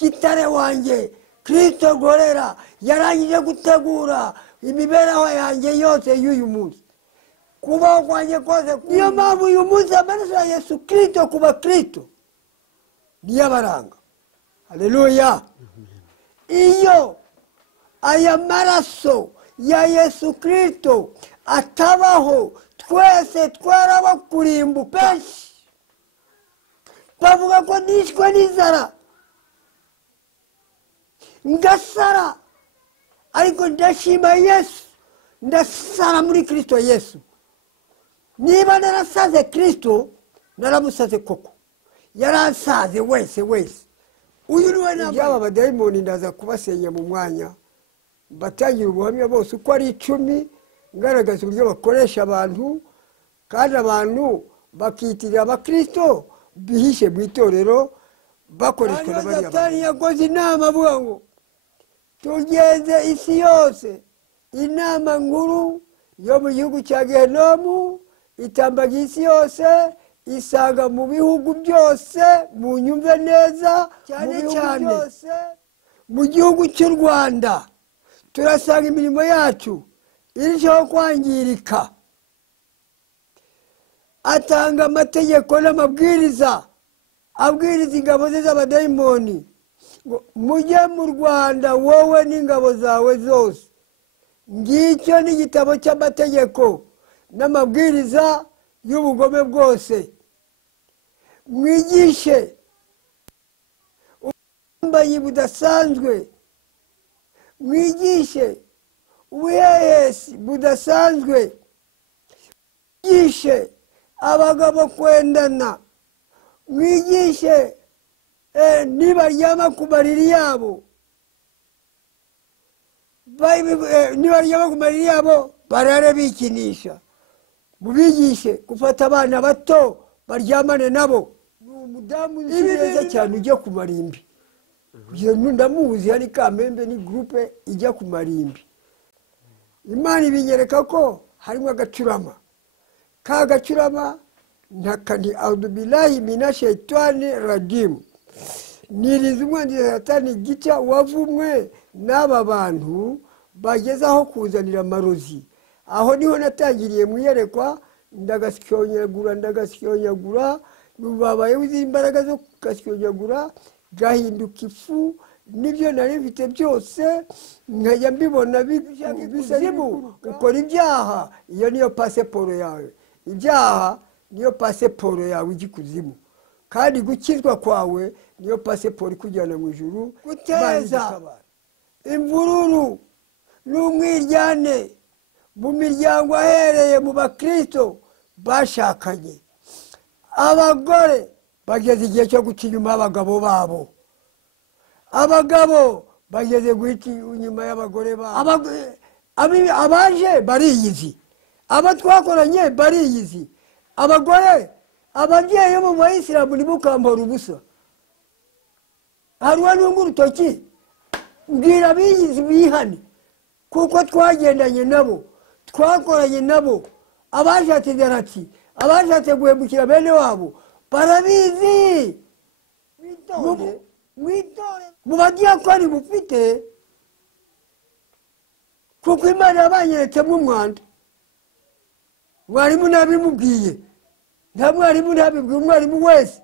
gitare wanjye Kristo gorera yarangije gutegura imibereho yanjye yose y'uyu munsi kubaho kwanjye kose. Niyo mpamvu uyu munsi amaraso ya Yesu Kristo kuba Kristo niyo abaranga. Haleluya. Iyo aya maraso ya Yesu Kristo atabaho twese twaraba kurimbuka. Bavuga ko nishwe n'inzara ngasara, ariko ndashima Yesu, ndasara muri Kristo Yesu. Niba narasaze Kristo naramusaze koko, yaransaze wese. Uyu niwe n'aba abadayimoni ndaza kubasenya mu mwanya batangira ubuhamya bose uko ari 10 ngaragaza uburyo bakoresha abantu, kandi abantu bakitirira abakristo bihishe mu itorero bakoreshwa n'abandi. Satani yakoze inama avuga ngo tugenze isi yose, inama nkuru yo mu gihugu cya Gehinomu itambaga isi yose, isanga mu bihugu byose, mu nyumve neza, cyane mu gihugu cy'u Rwanda turasanga imirimo yacu irushaho kwangirika. Atanga amategeko n'amabwiriza, abwiriza ingabo ze z'abadayimoni, mujye mu Rwanda wowe n'ingabo zawe zose. Ngicyo ni igitabo cy'amategeko n'amabwiriza y'ubugome bwose. Mwigishe ubwambanyi budasanzwe, mwigishe ubuhehesi budasanzwe, mwigishe abagabo kwendana, mwigishe nibaryama ku mariri yabo, nibaryama ku mariri yabo barare bikinisha. Mubigishe gufata abana bato baryamane nabo. Umudamu nziza cyane ujya ku marimbi, kugira ngo ndamuzi hari Kamembe ni groupe ijya ku marimbi. Imana ibinyereka ko harimo agacurama, ka gacurama ntakandi audubillahi minashaitani rajim, nirinze umwanzi Satani gica wavumwe n'aba bantu bagezaho kuzanira amarozi. Aho niho natangiriye muyerekwa, ndagasyonyagura nubabaye uzi imbaraga zo kugasyonyagura gahinduka ifu. Nibyo nari mfite byose nkajya mbibona bizimu. Ukora ibyaha, iyo niyo pasiporo yawe. Ibyaha niyo pasiporo yawe igikuzimu, kandi gukizwa kwawe niyo pasiporo ikujyana mu ijuru. Guteza imvururu n'umwiryane mu miryango ahereye mu bakristo bashakanye. Abagore bageze igihe cyo guca inyuma abagabo babo, abagabo bageze guca inyuma y'abagore babo. Abaje bariyizi, aba twakoranye bariyizi. Abagore, ababyeyi bo mu Bayisilamu ntimukampora ubusa. Hariho n'ungu urutoki mbwira biyizi bihane, kuko twagendanye nabo, twakoranye nabo. Abashatse darati, abashatse guhemukira bene wabo barabizi. Mwitore mu badiyakoni mufite, kuko Imana yabanyeretsemo umwanda. Mwarimu nabimubwiye, nta mwarimu nabibwiye. Umwarimu wese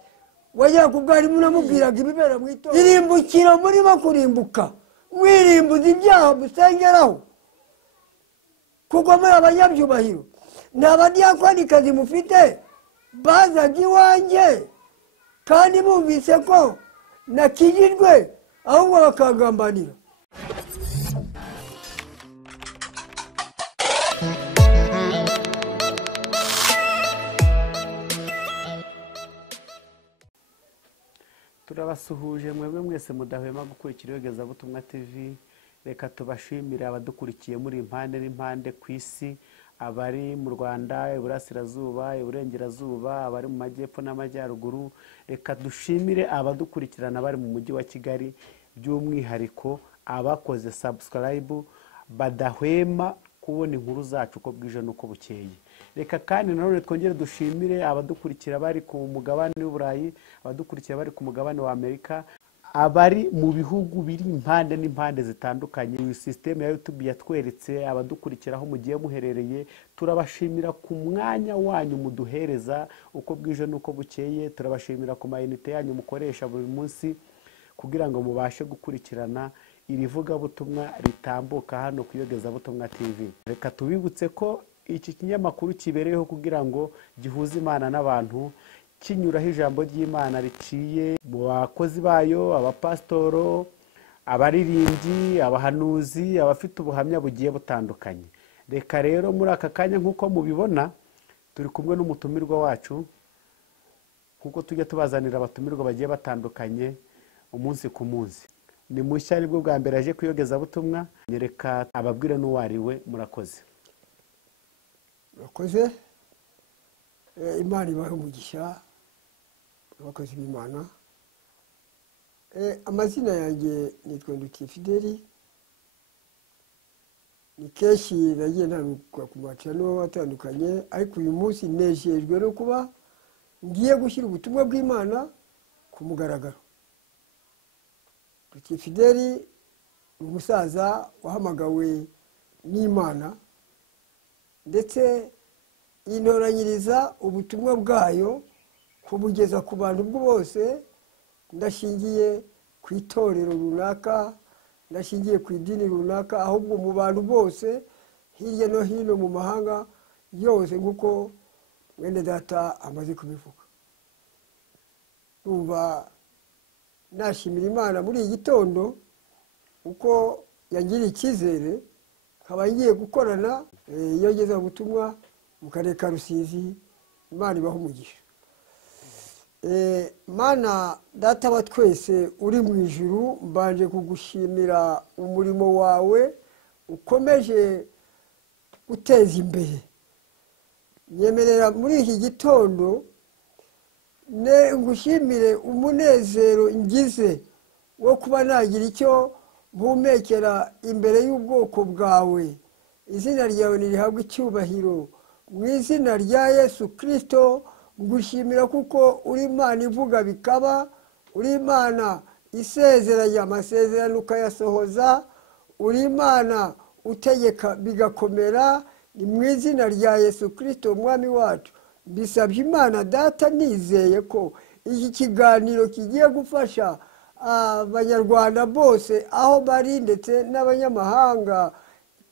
wajya ku bwarimu namubwiraga ibibera mwitore. Irimbukiro murimo kurimbuka, mwirimbuza ibyaha musengeraho, kuko muri abanyabyubahiro. Nta badiyakonikazi mufite bazaga iwanjye, kandi bumvise ko nakijijwe, ahubwo bakagambanira. Turabasuhuje mwebwe mwese mudahwema gukurikira Iyogezabutumwa TV. Reka tubashimire abadukurikiye muri impande n'impande ku isi, abari mu Rwanda, Iburasirazuba, Iburengerazuba, abari mu Majyepfo n'Amajyaruguru. Reka dushimire abadukurikirana bari mu mujyi wa Kigali, by'umwihariko abakoze subscribe badahwema kubona inkuru zacu uko bwije n'uko bukeye. Reka kandi nanone twongere dushimire abadukurikira bari ku mugabane w'Uburayi, abadukurikira bari ku mugabane wa Amerika, abari mu bihugu biri impande n'impande zitandukanye. Iyi sisiteme ya YouTube yatweretse abadukurikira aho mugiye muherereye. Turabashimira ku mwanya wanyu muduhereza uko bwije n'uko bukeye. Turabashimira ku mayinite yanyu mukoresha buri munsi kugira ngo mubashe gukurikirana iri vugabutumwa ritambuka hano ku Iyogezabutumwa TV. Reka tubibutse ko iki kinyamakuru kibereyeho kugira ngo gihuze Imana n'abantu, kinyuraho ijambo ry'Imana riciye mu bakozi bayo, abapastoro, abaririmbyi, abahanuzi, abafite ubuhamya bugiye butandukanye. Reka rero muri aka kanya nk'uko mubibona turi kumwe n'umutumirwa wacu, kuko tujya tubazanira abatumirwa bagiye batandukanye umunsi ku munsi. Ni mushya nibwo bwa mbere aje ku Iyogezabutumwa. Reka ababwire n'uwo ari we. Murakoze. Murakoze. Imana ibahe umugisha abakozi b'Imana. Amazina yanjye nitwa Ndukiye Fideli. Ni kenshi nagiye ntanuka ku macano atandukanye, ariko uyu munsi nejejwe no kuba ngiye gushyira ubutumwa bw'Imana ku mugaragaro. Ndukiye Fideli ni umusaza wahamagawe n'Imana, ndetse intoranyiriza ubutumwa bwayo kubugeza ku bantu bose. Ndashingiye ku itorero runaka, ndashingiye ku idini runaka, ahubwo mu bantu bose hirya no hino mu mahanga yose, nk'uko mwene data amaze kubivuga. Numva nashimira Imana muri iki gitondo uko yangiriye icyizere, nkaba ngiye gukorana Iyogezabutumwa mu karere ka Rusizi. Imana ibahe umugisha. Mana data wa twese uri mu ijuru, mbanje kugushimira umurimo wawe ukomeje guteza imbere. Nyemerera muri iki gitondo ngushimire umunezero ngize wo kuba nagira icyo mpumekera imbere y'ubwoko bwawe. Izina ryawe nirihabwe icyubahiro mu izina rya Yesu Kristo. Ngushimira kuko uri Imana ivuga bikaba, uri Imana isezeranya amasezerano ukayasohoza, uri Imana utegeka bigakomera. Ni mu izina rya Yesu Kristo umwami wacu mbisabye Imana data, nizeye ko iki kiganiro kigiye gufasha abanyarwanda bose aho bari, ndetse n'abanyamahanga,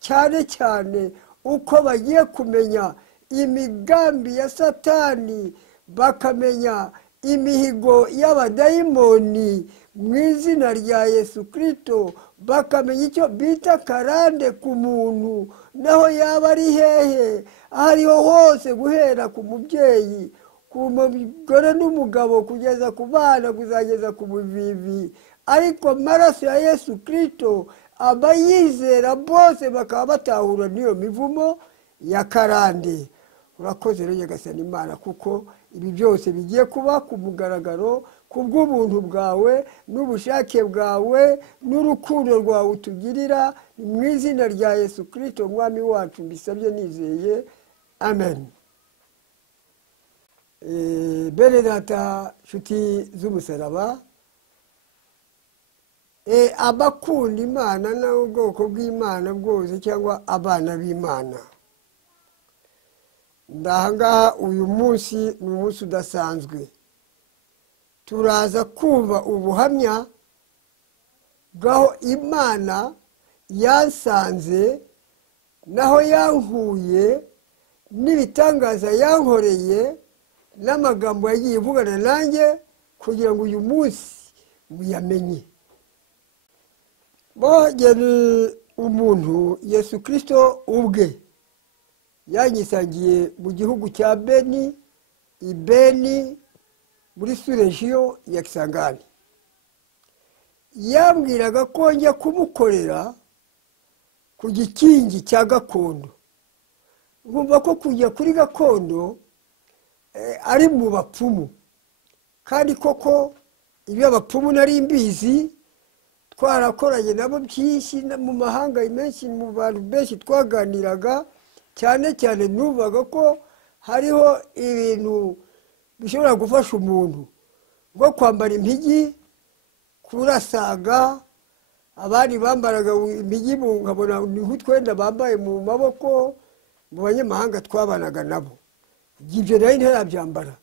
cyane cyane uko bagiye kumenya imigambi ya Satani, bakamenya imihigo y'abadayimoni mu izina rya Yesu Kristo, bakamenya icyo bita karande ku muntu, naho yaba ari hehe, ahariho hose, guhera ku mubyeyi, ku mugore n'umugabo, kugeza ku bana, kuzageza ku buvivi. Ariko amaraso ya Yesu Kristo abayizera bose bakaba batahura n'iyo mivumo ya karande. Urakoze rero Nyagasani Imana, kuko ibi byose bigiye kuba ku mugaragaro kubw'ubuntu bwawe n'ubushake bwawe n'urukundo rwawe utugirira. Ni mu izina rya Yesu Kristo umwami wacu mbisabye nizeye, amen. Bene data, nshuti z'umusaraba, abakunda Imana n'ubwoko bw'Imana bwose, cyangwa abana b'Imana, ndahangaha uyu munsi ni umunsi udasanzwe. Turaza kumva ubuhamya bw'aho Imana yansanze, naho yankuye, n'ibitangaza yankoreye, n'amagambo yagiye ivugana nanjye, kugira ngo uyu munsi muyamenye. Ni umuntu Yesu Kristo ubwe yanyisangiye mu gihugu cya Beni, muri Suregiyo ya Kisangani. Yambwiraga ko njya kumukorera ku gikingi cya gakondo. Nkumva ko kujya kuri gakondo ari mu bapfumu, kandi koko iby'abapfumu nari mbizi, twarakoranye nabo byinshi mu mahanga menshi, mu bantu benshi twaganiraga. Cyane cyane nubaga ko hariho ibintu bishobora gufasha umuntu, nko kwambara impigi, kurasaga, abandi bambaraga imigimu nkabona ni nk'utwenda bambaye mu maboko, mu banyamahanga twabanaga nabo. Ibyo nari ntarabyambara,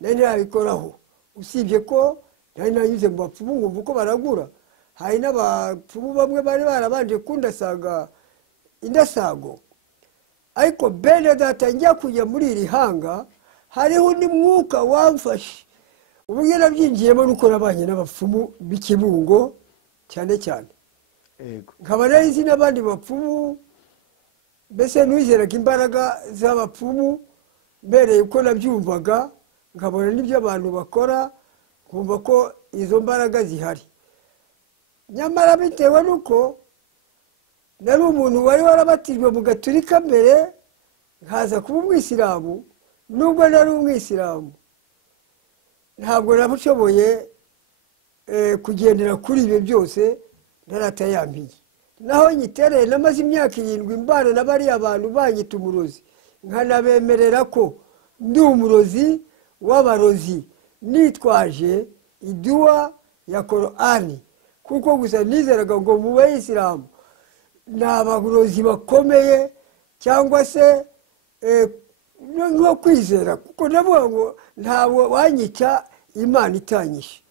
nari ntarabikoraho, usibye ko nari nanyuze mu bapfumu nkumva uko baragura. Hari n'abapfumu bamwe bari barabanje kundasaga indasago, ariko bene data njya kujya muri iri hanga hariho undi mwuka wamfashe. Ubwo nabyinjiyemo nuko nabanye n'abapfumu b'Ikibungo cyane cyane, nkaba nari nzi n'abandi bapfumu, mbese nizeraga imbaraga z'abapfumu mbereye uko nabyumvaga, nkabona n'ibyo abantu bakora, nkumva ko izo mbaraga zihari. Nyamara bitewe nuko nari umuntu wari warabatijwe mu Gaturika mbere, nkaza kuba umwisilamu, nubwo nari umwisilamu ntabwo nabushoboye kugendera kuri ibyo byose ntaratayampiye. Naho nyitereye namaze imyaka 7 mbana na bariya abantu banyita umurozi, nkanabemerera ko ndi umurozi w'abarozi, nitwaje iduwa ya Korani, kuko gusa nizeraga ngo mu Bayisilamu ni abarozi bakomeye, cyangwa se nko kwizera, kuko navuga ngo ntabwo wanyica Imana itanyishe.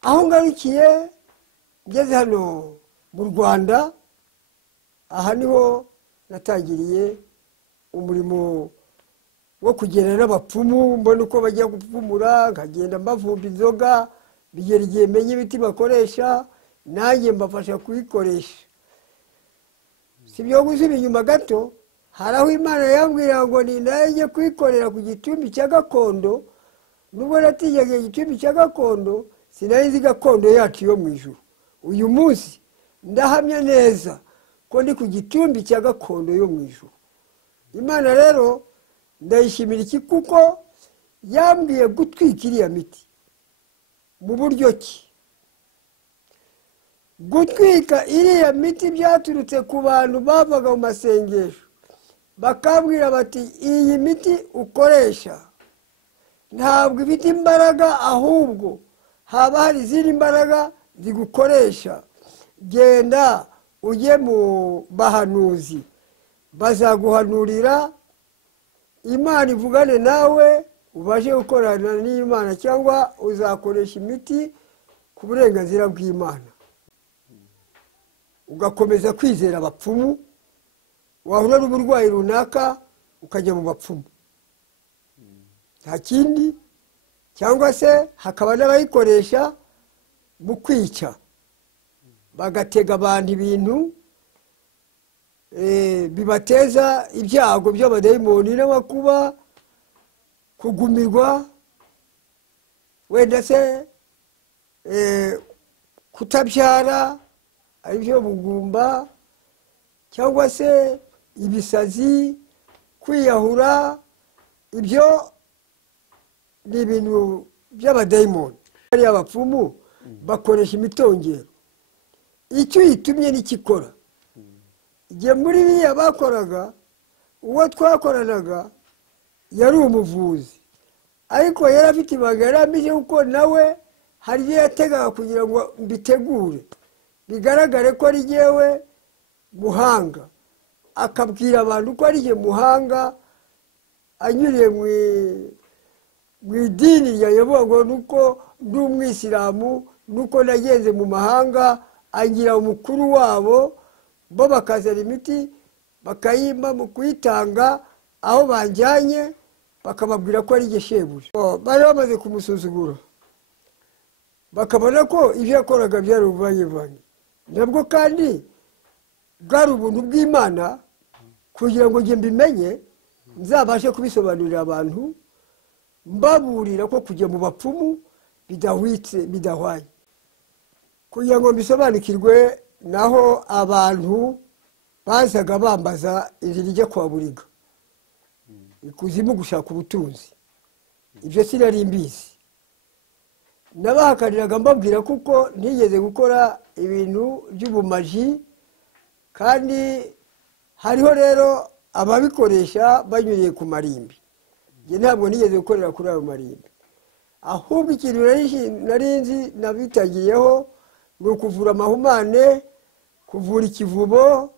Aho ngarukiye ngeze hano mu Rwanda, aha niho natangiriye umurimo wo kugenda n'abapfumu, mbona uko bajya gupfumura, nkagenda mbavumba inzoga, bigera igihe menye ibiti bakoresha, nanjye mbafasha kuyikoresha. Si byo gusuba inyuma gato, hari aho Imana yambwira ngo ni nanjye kwikorera ku gicumbi cya gakondo. Nubwo natinyaga igicumbi cya gakondo, sinari nzi gakondo yacu yo mu ijuru. Uyu munsi ndahamya neza ko ndi ku gicumbi cya gakondo yo mu ijuru. Imana rero ndayishimira iki? Kuko yambwiye gutwika iriya miti. Mu buryo ki? Gutwika iriya miti byaturutse ku bantu bavaga mu masengesho, bakabwira bati iyi miti ukoresha ntabwo ifite imbaraga, ahubwo haba hari izindi mbaraga zigukoresha. Genda ujye mu bahanuzi, bazaguhanurira, Imana ivugane nawe, ubashe gukorana n'Imana, cyangwa uzakoresha imiti ku burenganzira bw'Imana. Ugakomeza kwizera abapfumu, wahura n'uburwayi runaka ukajya mu bapfumu, nta kindi. Cyangwa se hakaba n'abayikoresha mu kwica, bagatega abantu ibintu bibateza ibyago by'abadayimoni n'amakuba, kugumirwa, wenda se kutabyara, ari byo bugumba, cyangwa se ibisazi, kwiyahura. Ibyo ni ibintu by'abadayimoni. Ari abapfumu bakoresha imitongero, icyo yitumye n'ikikora. Igihe muri biriya bakoraga, uwo twakoranaga yari umuvuzi, ariko yari afite ibanga yari ameze, kuko nawe hari ibyo yategaga kugira ngo mbitegure bigaragare ko ari jyewe muhanga. Akabwira abantu ko ari jye muhanga, anyuriye mu idini ryayobowe ngo nuko ndi umwisilamu, nuko nagenze mu mahanga, angira umukuru wabo, bo bakazana imiti bakayimba, mu kuyitanga aho banjyanye bakababwira ko ari jye shebuja. Bari bamaze kumusuzugura, bakabona ko ibyo yakoraga byari ubuvanganzo. Nabwo kandi bwari ubuntu bw'Imana, kugira ngo njye mbimenye, nzabashe kubisobanurira abantu, mbaburira ko kujya mu bapfumu bidahwitse, bidahwanye. Kugira ngo mbisobanukirwe, naho abantu bazaga bambaza inzira ijya kwa Buriga, ikuzimu gushaka ubutunzi. Ibyo sinari mbizi, nabahakaniraga mbabwira kuko ntigeze gukora ibintu by'ubumaji, kandi hariho rero ababikoresha banyuriye ku marimbi. Njye ntabwo nigeze gukorera kuri ayo marimbi, ahubwo ikintu nari nzi nabitagiyeho ni ukuvura amahumane, kuvura ikivubo,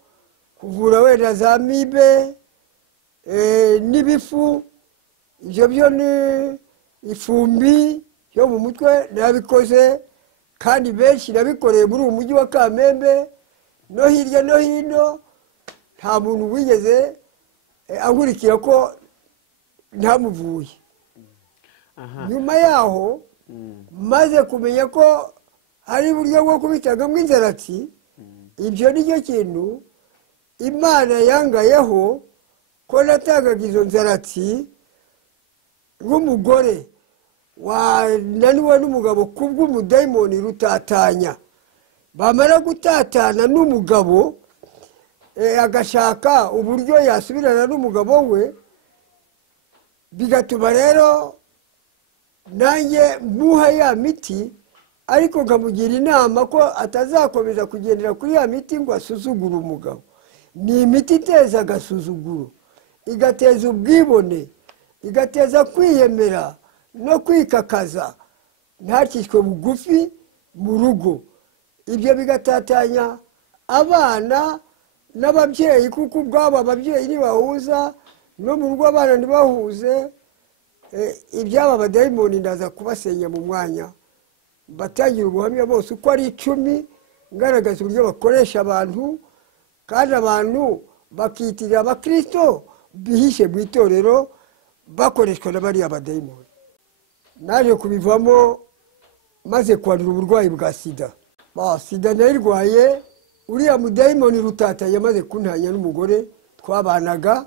kuvura wenda za mibe n'ibifu. Ibyo byo ni ifumbi yo mu mutwe nabikoze, kandi benshi nabikoreye muri uyu mujyi wa Kamembe no hirya no hino. Nta muntu wigeze ankurikira ko ntamuvuye. Nyuma yaho maze kumenya ko hari uburyo bwo kubitagamo inzaratsi, ibyo ni cyo kintu Imana yangayeho, ko natangaga izo nzaratsi nk'umugore wananiwe n'umugabo kubw'umudayimoni rutatanya. Bamara gutatana n'umugabo agashaka uburyo yasubirana n'umugabo we, bigatuma rero nanjye muha ya miti, ariko nkamugira inama ko atazakomeza kugendera kuri ya miti ngo asuzugure umugabo. Ni imiti iteza agasuzuguro, igateza ubwibone, igateza kwiyemera no kwikakaza, ntakiswe bugufi mu rugo. Ibyo bigatatanya abana n'ababyeyi, kuko ubwabo ababyeyi ntibahuza, no mu rugo abana ntibahuze. Ibyaba abadayimoni ndaza kubasenya mu mwanya, batangira ubuhamya bose uko ari 10, ngaragaza uburyo bakoresha abantu, kandi abantu bakitirira abakristo bihishe mu itorero, bakoreshwa na bariya badayimoni. Naje kubivamo maze kwandura uburwayi bwa sida. Sida nayirwaye, uriya mudayimoni rutatanye maze kuntanya n'umugore twabanaga.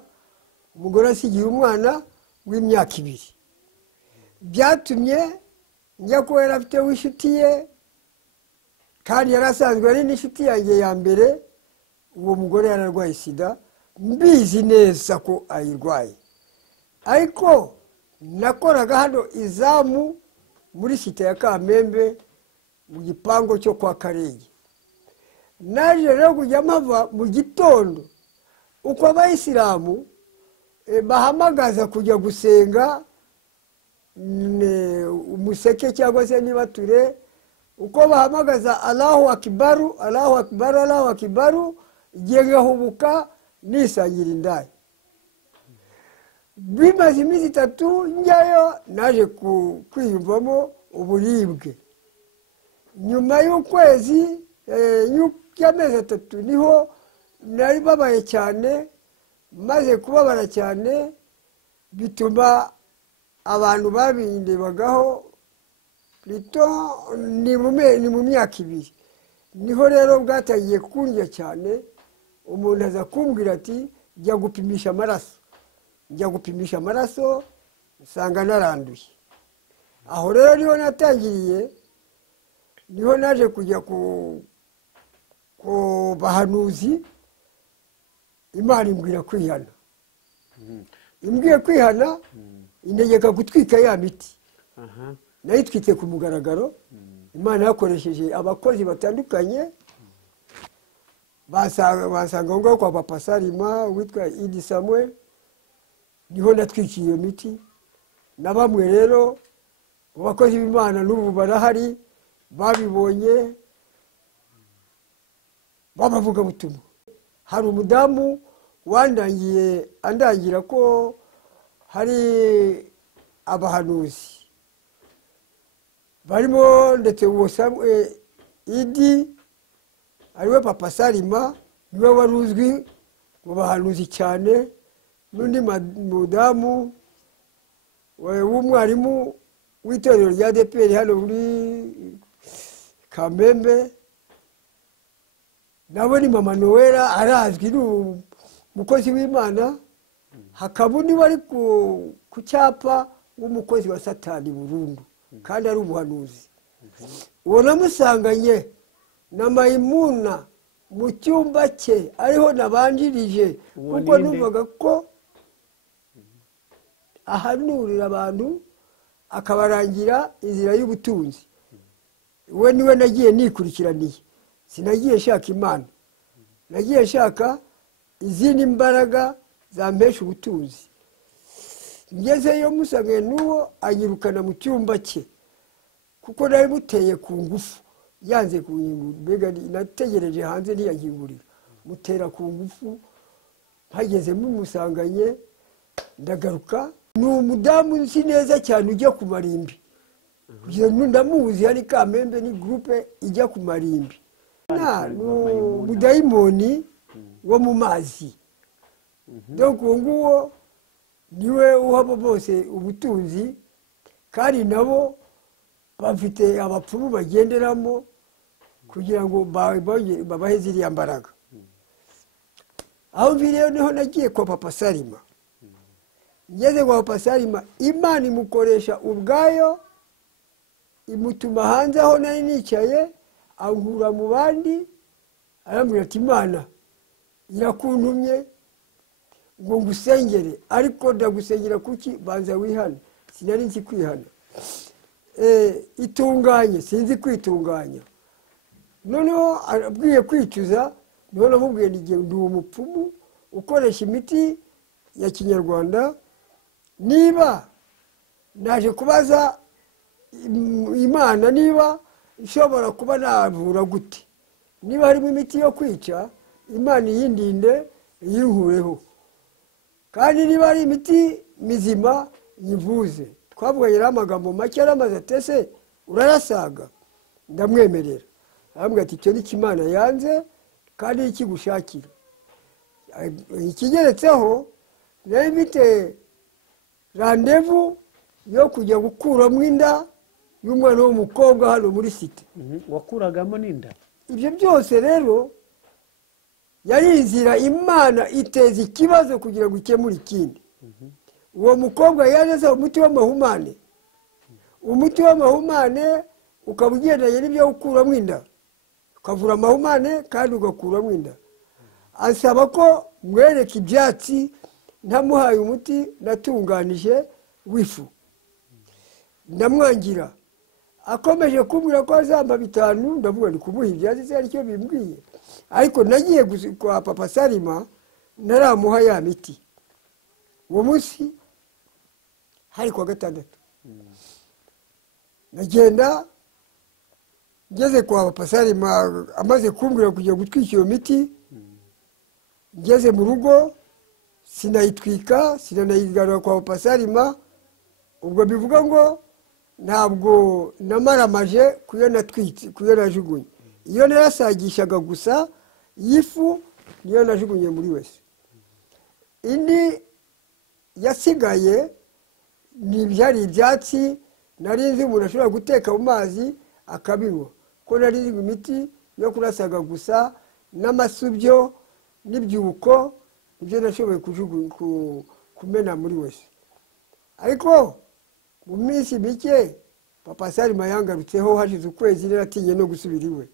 Umugore asigiye umwana w'imyaka 2. Byatumye njya ko yari afite w'inshuti ye, kandi yari asanzwe ari n'inshuti yanjye ya mbere. Uwo mugore yararwaye sida, mbizi neza ko ayirwaye, ariko nakoraga hano izamu muri site ya Kamembe mu gipango cyo kwa Karenge. Naje rero kujya mpava mu gitondo uko abayisilamu bahamagaza kujya gusenga umuseke cyangwa se nibature, uko bahamagaza Allahu akibaru, Allahu akibaru, Allahu akibaru, igihe ngahubuka nisangira indaya. Bimaze iminsi 3 njyayo, naje kwiyumvamo uburibwe. Nyuma y'ukwezi y'amezi 3 niho nari babaye cyane. Maze kubabara cyane bituma abantu babindebagaho, rito ni mu myaka 2 niho rero bwatagiye kundya cyane. Umuntu aza kumbwira ati jya gupimisha amaraso. Njya gupimisha amaraso, nsanga naranduye. Aho rero niho natangiriye, niho naje kujya ku bahanuzi. Imana imbwira kwihana. Imbwiye kwihana, integeka gutwika ya miti. Nayitwitse ku mugaragaro. Imana yakoresheje abakozi batandukanye. Basanga ngo kwa Papa Salima witwa Idi Samuel, niho natwikiye iyo miti. Na bamwe rero abakozi b'Imana n'ubu barahari, babibonye babavuga butumwa. Hari umudamu andangira ko hari abahanuzi barimo, ndetse uwo Idi ariwe Papa Salima, niwe wari uzwi mu bahanuzi cyane, n'undi mudamu w'umwarimu w'itorero rya ADEPR hano muri Kamembe. Nabo ni Mama Noella, arazwi n'umukozi w'Imana. Hakaba undi wari ku cyapa w'umukozi wa Satani burundu, kandi ari umuhanuzi. Uwo namusanganye na Mayimuna mu cyumba cye, ariho nabanjirije, kuko numvaga ko ahanurira abantu akabarangira inzira y'ubutunzi. We niwe nagiye nikurikiraniye, sinagiye shaka Imana, nagiye shaka izindi mbaraga zampesha ubutunzi. Ngezeyo musanganye n'uwo anyirukana mu cyumba cye, kuko nari muteye ku ngufu yanze kunyingura, mbega nategereje hanze ntiyanyingurira, mutera ku ngufu, mpageze mumusanganye ndagaruka. Ni umudamu nzi neza cyane ujya ku marimbi, ndamuzi, hari Kamembe ni groupe ijya ku marimbi. Ni umudayimoni wo mu mazi. Donc uwo nguwo niwe uhaba bose ubutunzi, kandi nabo bafite abapfumu bagenderamo kugira ngo babahe ziriya mbaraga. Aho mviriyeho niho nagiye kwa Papa Salima. Ngeze kwa Papa Salima, Imana imukoresha ubwayo, imutuma hanze aho nari nicaye, ankura mu bandi, arambwira ati Imana irakuntumye ngo ngusengere, ariko ndagusengera kuki? Banza wihane. Sinari nzi kwihana. Itunganye, sinzi kwitunganya. Noneho abwiye kwicuza, niho namubwiye ndi umupfumu ukoresha imiti ya Kinyarwanda, niba naje kubaza Imana niba ishobora kuba navura gute, niba harimo imiti yo kwica, Imana yindinde yinkureho, kandi niba ari imiti mizima yivuze. Twavuganye amagambo make, aramaze atese urarasaga, ndamwemerera. Arambwira ati icyo ni Imana yanze kandi ikigushakira. Ikigeretseho nari mfite rendez-vous yo kujya gukuramo inda y'umwana w'umukobwa hano muri site. Wakuragamo n'inda? Ibyo byose rero yari inzira Imana iteza ikibazo kugira ngo ikemure ikindi. Uwo mukobwa yareze umuti w'amahumane. Umuti w'amahumane ukaba ugendanye n'ibyo gukuramo inda, ukavura amahumane kandi ugakuramo inda. Ansaba ko mwereka ibyatsi, ntamuhaye umuti natunganije w'ifu. Ndamwangira. Akomeje kumbwira ko azamba 5, ndavuga ni kumuha ibyatsi aricyo bimbwiye. Ariko nagiye kwa Papa Salima naramuha ya miti. Uwo munsi hari kwa gatandatu. Nagenda ngeze kwa Papa Salima, amaze kumbwira kujya gutwika iyo miti. Ngeze mu rugo sinayitwika, sinanayigarura kwa Papa Salima. Ubwo bivuga ngo ntabwo namaramaje kuyo natwitse, kuyo najugunye. Iyo narasagishaga gusa yifu niyo najugunye muri wese. Indi yasigaye ni byari ibyatsi narinzi umuntu ashobora guteka mu mazi akabinywa, ko narinzi imiti yo kurasaga gusa n'amasubyo n'ibyuko, ibyo nashoboye kumena muri wese. Ariko mu minsi mike Papa Salima yangarutseho, hashize ukwezi naratinye no gusubira iwe.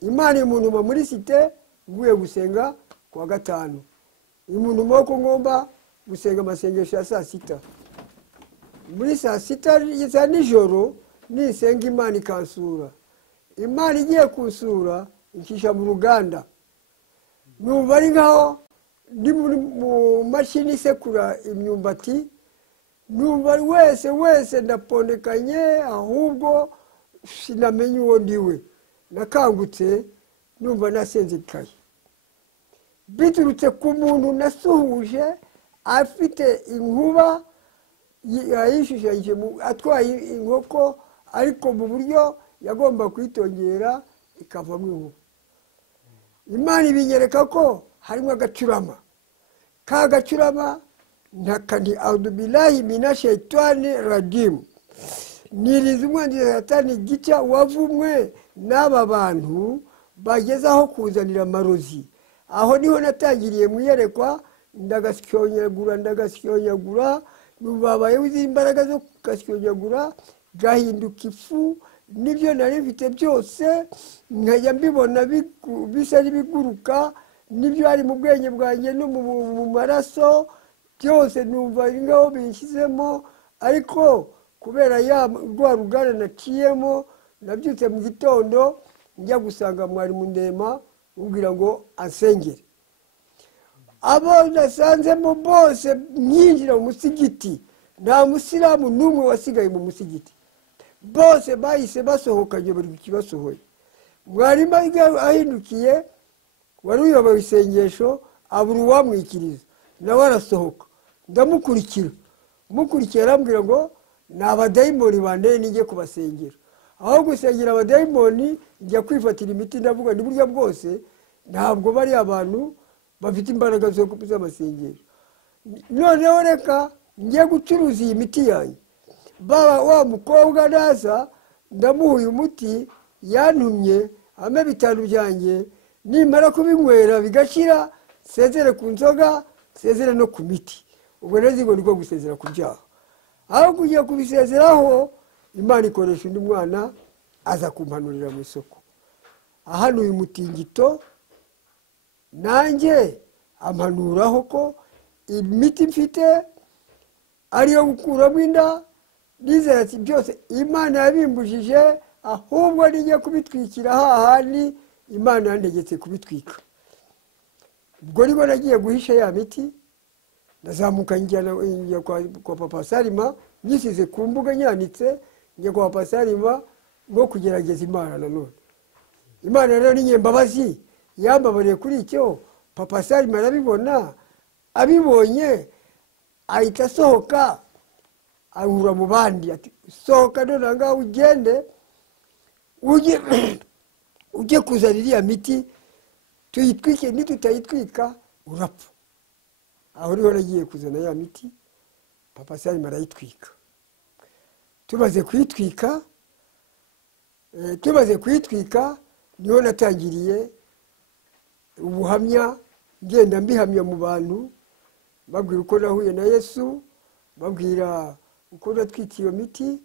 Imana imuntuma muri site mvuye gusenga kwa gatanu. Imuntuma ko ngomba gusenga amasengesho ya saa sita. Muri saa sita za nijoro nisenga Imana ikansura. Imana igiye kunsura inkisha mu ruganda. Numva ari nkaho ndi mu mashini isekura imyumbati. Numva wese ndapondekanye, ahubwo sinamenye uwo ndiwe. Nakangutse numva nasenzekaye. Biturutse ku muntu nasuhuje afite inkuba yayishushanyije atwaye inkoko, ariko mu buryo yagomba kwitongera ikavamo inkuba. Imana ibinyereka ko harimo agacurama. Ka gacurama ntakandi audubillahi minashaitani rajim. Niriza umwanzi Satani gica wavumwe n'aba bantu bagezaho kuzanira amarozi. Aho niho natangiriye muyerekwa, ndagasyonyagura nubabaye uzi imbaraga zo kugasyonyagura, gahinduka ifu. Nibyo nari mfite byose nkajya mbibona bisa n'ibiguruka, nibyo ari mu bwenge bwanjye no mu maraso, byose numva ngaho binshyizemo. Ariko kubera rwa ruganda naciyemo, nabyutse mu gitondo njya gusanga mwari mu ndema ubwira ngo ansengere. Abo nasanzemo bose mwinjira mu musigiti, nta musilamu n'umwe wasigaye mu musigiti. bose bahise basohokanye buri kibasohoye. Mwarimu ahindukiye wari uyoboye isengesho abura uwamwikiriza nawe arasohoka, ndamukurikira mukurikira arambwira ngo ni abadayimoni banteye nijye kubasengera. Aho gusengera abadayimoni njya kwifatira imiti, ndavuga ni burya bwose ntabwo bari abantu bafite imbaraga zo z'amasengesho. Noneho reka njye gucuruza iyi miti yanjye. Baba wa mukobwa naza ndamuha uyu muti yantumye ame bitanu byanjye, nimara kubinywera bigashira sezere ku nzoga sezere no ku miti. Ubwo nezi ngo niko gusezera ku byaha. Aho kugiye kubisezeraho Imana ikoresha undi mwana aza kumpanurira mu isoko. Ahanuye umutingito nanjye ampanuraho ko imiti mfite ariyo gukuramo inda. Nizera ati byose Imana yabimbujije, ahubwo nijye kubitwikira hahandi Imana yantegetse kubitwika. Ubwo nibwo nagiye guhisha ya miti, ndazamuka njya kwa Papa Salima, nyisize ku mbuga nyanitse, njya kwa Papa Salima ngo kugerageza Imana nanone. Imana rero ni nyembabazi, yambabariye kuri icyo. Papa Salima arabibona, abibonye ahita asohoka ahura mu bandi ati sohoka none ngaho ugende ujye kuzana iriya miti tuyitwike, nitutayitwika urapfa. Aho niho nagiye kuzana ya miti, Papa Salima arayitwika. Tumaze kuyitwika niho natangiriye ubuhamya, ngenda mbihamya mu bantu, babwira uko nahuye na Yesu, babwira uko natwika iyo miti.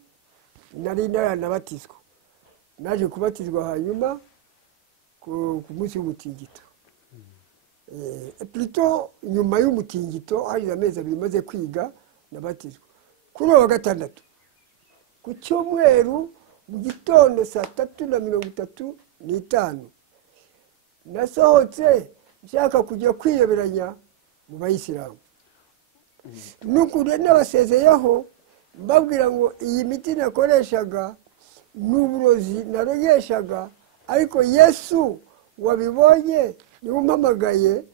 Nari naranabatizwa, naje kubatizwa hanyuma ku munsi w'umutingito. Plutôt nyuma y'umutingito hari amezi abiri maze kwiga nabatizwa. Kuri wa gatandatu ku cyumweru mu gitondo 3:35 nasohotse nshaka kujya kwiyoberanya mu Bayisilamu. Nukuri nabasezeyeho mbabwira ngo iyi miti nakoreshaga n'uburozi narogeshaga, ariko Yesu wabibonye niwe umpamagaye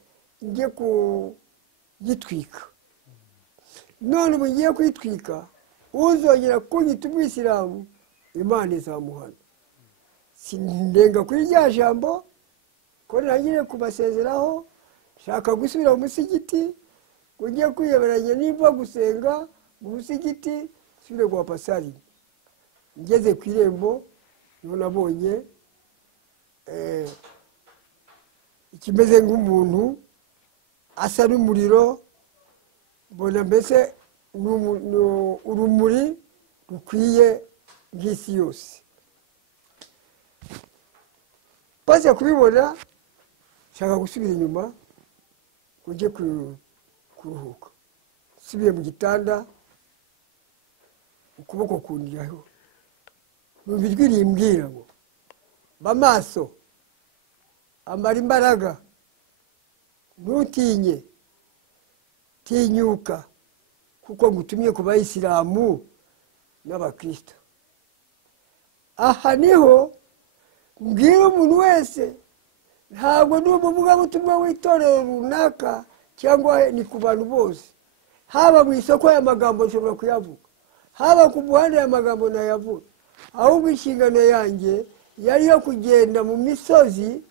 njye kugitwika. None ubu ngiye kwitwika, uzongera kunyita umwisilamu Imana izamuhana. Sindenga kuri rya jambo ko nangire kubasezeraho, shaka gusubira mu musigiti, kugiye kwiyoberanya niba gusenga mu musigiti sure kwa Pasali. Ngeze ku irembo niho nabonye ikimeze nk'umuntu asa n'umuriro, mbona mbese urumuri rukwiye bw'isi yose. Baze kubibona shaka gusubira inyuma kujye kuruhuka. Subiye mu gitanda, ukuboko kundiraho, numva ijwi rimbwira ngo bamaso, amara imbaraga, ntutinye, tinyuka, kuko ngutumye ku Bayisilamu n'Abakristo. Aha niho mbwira umuntu wese, ntabwo ndi umuvugabutumwa w'itorero runaka cyangwa ni ku bantu bose. Haba mu isoko y'amagambo nshobora kuyavuga, haba ku muhanda y'amagambo nayavuga, ahubwo inshingano yanjye yari yo kugenda mu misozi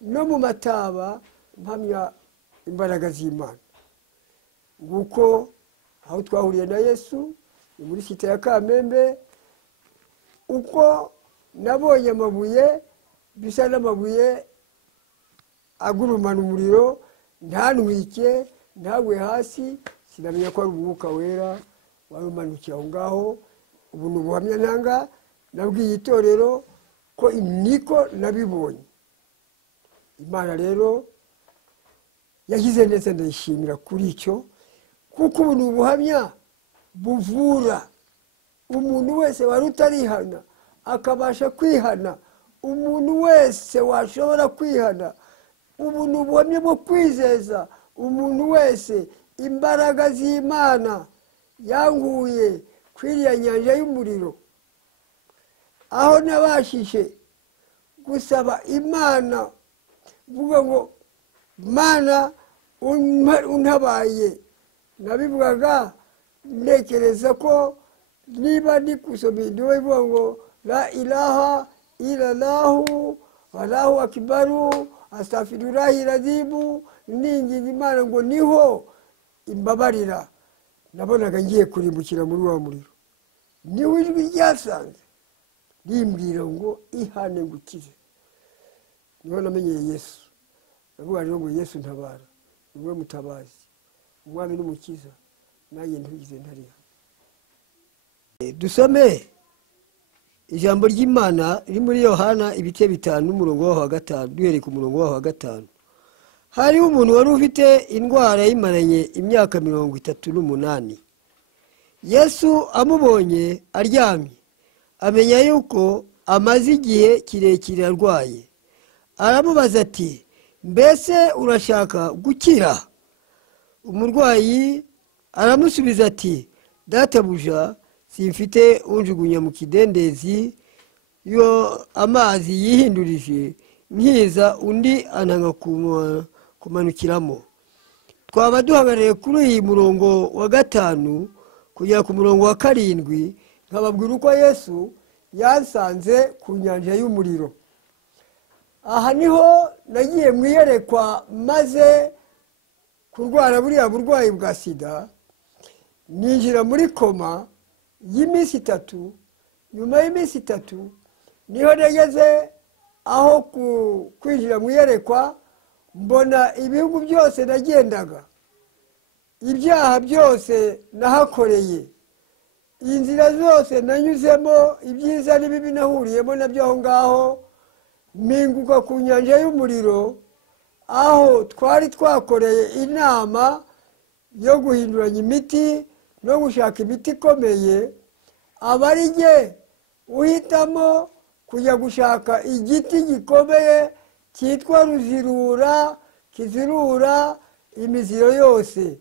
no mu mataba mpamya imbaraga z'Imana. Nguko aho twahuriye na Yesu ni muri site ya Kamembe, uko nabonye amabuye bisa n'amabuye agurumana umuriro, ntantwike ntagwe hasi, sinamenya ko ari umwuka wera warumanukiye aho ngaho. Ubu ni ubuhamya ntanga nabwiye itorero ko niko nabibonye. Imana rero yagize neza, ndayishimira kuri icyo, kuko ubu ni ubuhamya buvura. Umuntu wese wari utarihana akabasha kwihana, umuntu wese washobora kwihana. Ubu ni ubuhamya bwo kwizeza umuntu wese imbaraga z'Imana yanguye kwiriya nyanja y'umuriro. aho nabashije gusaba Imana vuga ngo Mana untabaye, nabivugaga ntekereza ko niba ndi kusoma indiwe ivuga ngo la ilaha illallahu wallahu akibaru astaghfirullahi razimu, ninginga Imana ngo niho imbabarira. Nabonaga ngiye kurimbukira muri wa muriro, niho ijwi ryasanze rimbwira ngo ihane ngukize. Niho namenyeye Yesu, navuga ngo Yesu ntabara, niwe mutabazi, umwami n'umukiza, nanjye ntugize ntariha. Dusome ijambo ry'Imana riri muri Yohana ibice 5 umurongo wa 5, duhereye ku murongo wa 5. Hariho umuntu wari ufite indwara yimaranye imyaka 38. Yesu amubonye aryamye, amenya yuko amaze igihe kirekire arwaye, aramubaza ati, mbese urashaka gukira? Umurwayi aramusubiza ati, databuja, simfite unjugunya mu kidendezi yo amazi yihindurije nkiza undi ananga kumanukiramo. Twaba duhagarariye kuri iyi murongo wa 5 kugera ku murongo wa 7, nkababwira uko Yesu yansanze ku nyanja y'umuriro. Aha niho nagiye mwiyerekwa maze kurwara buriya burwayi bwa sida, ninjira muri koma y'iminsi 3. Nyuma y'iminsi 3 niho nageze aho kwinjira mwiyerekwa, mbona ibihugu byose nagendaga, ibyaha byose nahakoreye, inzira zose nanyuzemo, ibyiza n'ibibi nahuriyemo nabyo aho ngaho, mpinguka ku nyanja y'umuriro aho twari twakoreye inama yo guhinduranya imiti no gushaka imiti ikomeye. Abari jye uhitamo kujya gushaka igiti gikomeye cyitwa ruzirura, kizirura imiziro yose.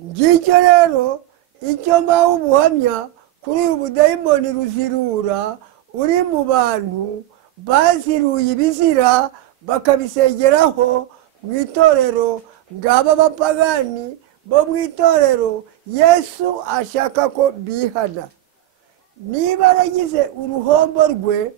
Ngicyo rero icyo mbaho ubuhamya kuri ubu dayimoni ruzirura uri mu bantu baziruye ibizira bakabisegeraho mu itorero. Ngaba abapagani bo mu itorero Yesu ashaka ko bihana. Niba aragize uruhombo rwe,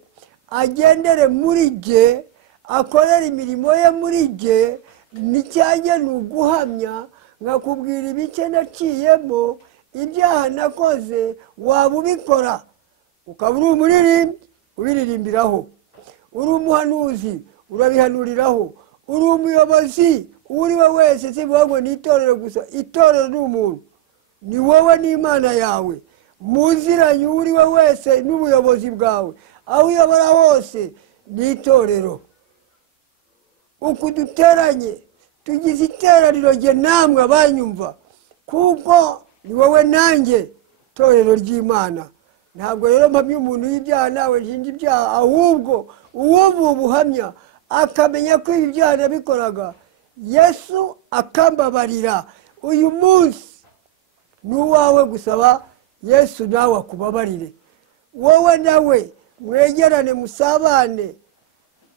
agendere muri jye, akorera imirimo ye muri jye, nicyanjye ni uguhamya, nkakubwira ibice naciyemo, ibyaha nakoze, waba ubikora ukaba uri umuririmbi ubiririmbiraho, uri umuhanuzi urabihanuriraho, uri umuyobozi uri we wese, sivuga ngo ni itorero gusa. Itorero ni umuntu, ni wowe n'Imana yawe, muziranye uri we wese n'ubuyobozi bwawe, aho uyobora hose ni itorero. Uku duteranye tugize iteraniro rye namwe abanyumva, kuko ni wowe nanjye itorero ry'Imana. Ntabwo rero mpamya umuntu y'ibyaha nawe nshinja ibyaha, ahubwo uwumva ubuhamya akamenya ko ibi byaha nabikoraga, Yesu akambabarira. Uyu munsi ni uwawe gusaba Yesu nawe akubabarire. Wowe nawe mwegerane, musabane,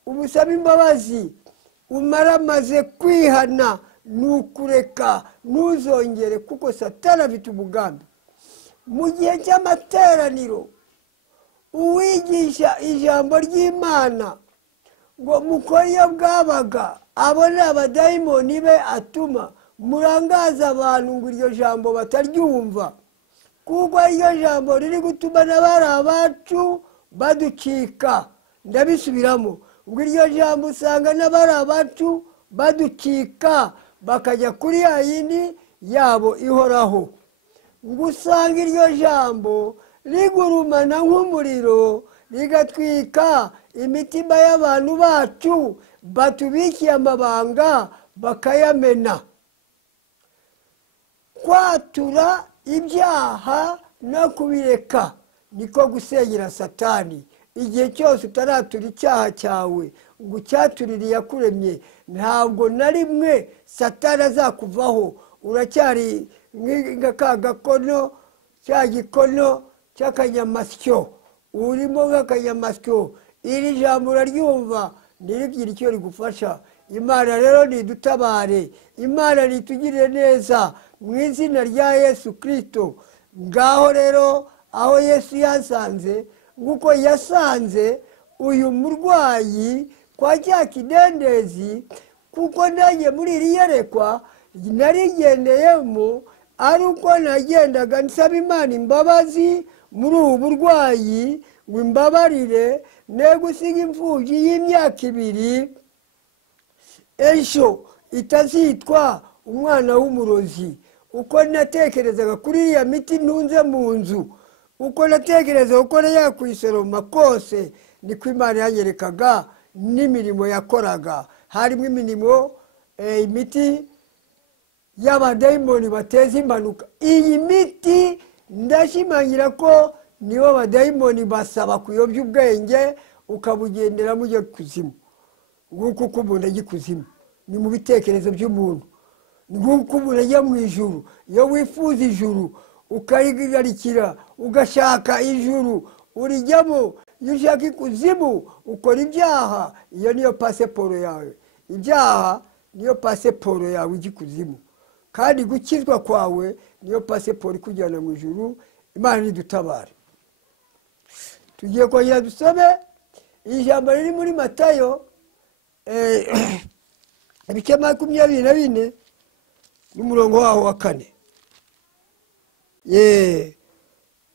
umusabe imbabazi, umaramaze kwihana, nukureka ntuzongere, kuko Satani afite umugambi. Mu gihe cy'amateraniro uwigisha ijambo ry'Imana ngo mukore iyo bwabaga, abone abadayimoni be atuma, murangaza abantu ngo iryo jambo bataryumva, kuko iryo jambo riri gutuma n'abari abacu baducika. Ndabisubiramo, ngo iryo jambo usanga n'abari abacu baducika bakajya kuri ya yindi yabo ihoraho. Ngo usanga iryo jambo rigurumana nk'umuriro, rigatwika imitima y'abantu bacu batubikiye amabanga bakayamena. Kwatura ibyaha no kubireka niko gusenyera Satani. Igihe cyose utaratura icyaha cyawe ngo ucyaturire iyakuremye, ntabwo na rimwe Satani azakuvaho. Uracyari nk'aka gakono, cya gikono cy'akanyamasyo, urimo nk'akanyamasyo, iri jambo uraryumva ntiribwire icyo rigufasha. Imana rero nidutabare, Imana nitugirire neza mu izina rya Yesu Kristo. Ngaho rero aho Yesu yasanze, nguko yasanze uyu murwayi kwa cya kidendezi, kuko nanjye muri iri yerekwa narigendeyemo, ari uko nagendaga nsaba Imana imbabazi muri ubu burwayi, ngo imbabarire ne gusiga imfubyi y'imyaka 2 ejo itazitwa umwana w'umurozi. Uko natekerezaga kuri iya miti ntunze mu nzu, uko natekerezaga uko yakwisoroma kose, niko Imana yanyerekaga n'imirimo yakoraga. Harimo imirimo imiti y'abadayimoni bateza impanuka. Iyi miti ndashimangira ko nibo abadayimoni basaba kuyobya ubwenge, ukabugendera mujye kuzimu. Nguko uko umuntu ajya ikuzimu ni mu bitekerezo by'umuntu. Nguko umuntu ajya mu ijuru. Iyo wifuza ijuru ukarigarikira ugashaka ijuru urijyamo, iyo ushaka ikuzimu ukora ibyaha, iyo niyo pasiporo yawe. Ibyaha niyo pasiporo yawe ijya ikuzimu, kandi gukizwa kwawe niyo pasiporo ikujyana mu ijuru. Imana nidutabare. Tugiye kongera dusome ijambo riri muri Matayo ibice 24 n'umurongo waho wa 4.